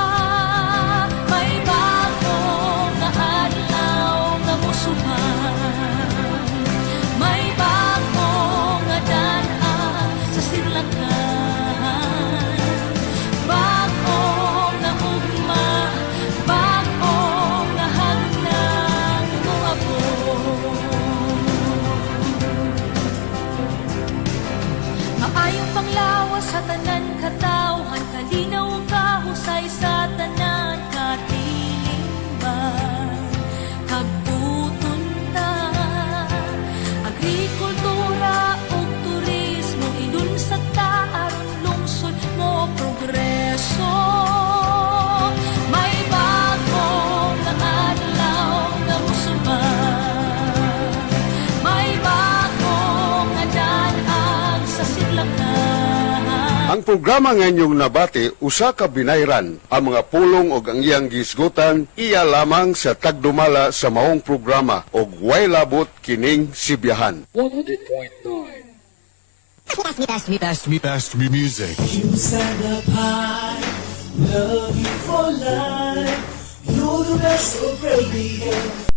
May bagong nga adlaw nga musuhan, may bagong nga daan sa sidlakan, bagong nga ugma, bagong nga hagnang moabot. Maayong panglawas sa tanan katawhan, kalinaw ang kahusay sa tanan katilingban. Kagputon ta, agrikultura ug turismo, ilunsad ta aron lungsod mo progreso. May bagong nga adlaw nga musuban, may bagong nga daan sa sidlakan. Ang programa ngayong nabati, usa ka binayran. Ang mga pulong o ang iyang gisgutan, iya lamang sa tagdumala sa maong programa o way labot kining sibiyahan. 100.9 Pass me music. You said the pie, love you for life. You're the best of radio.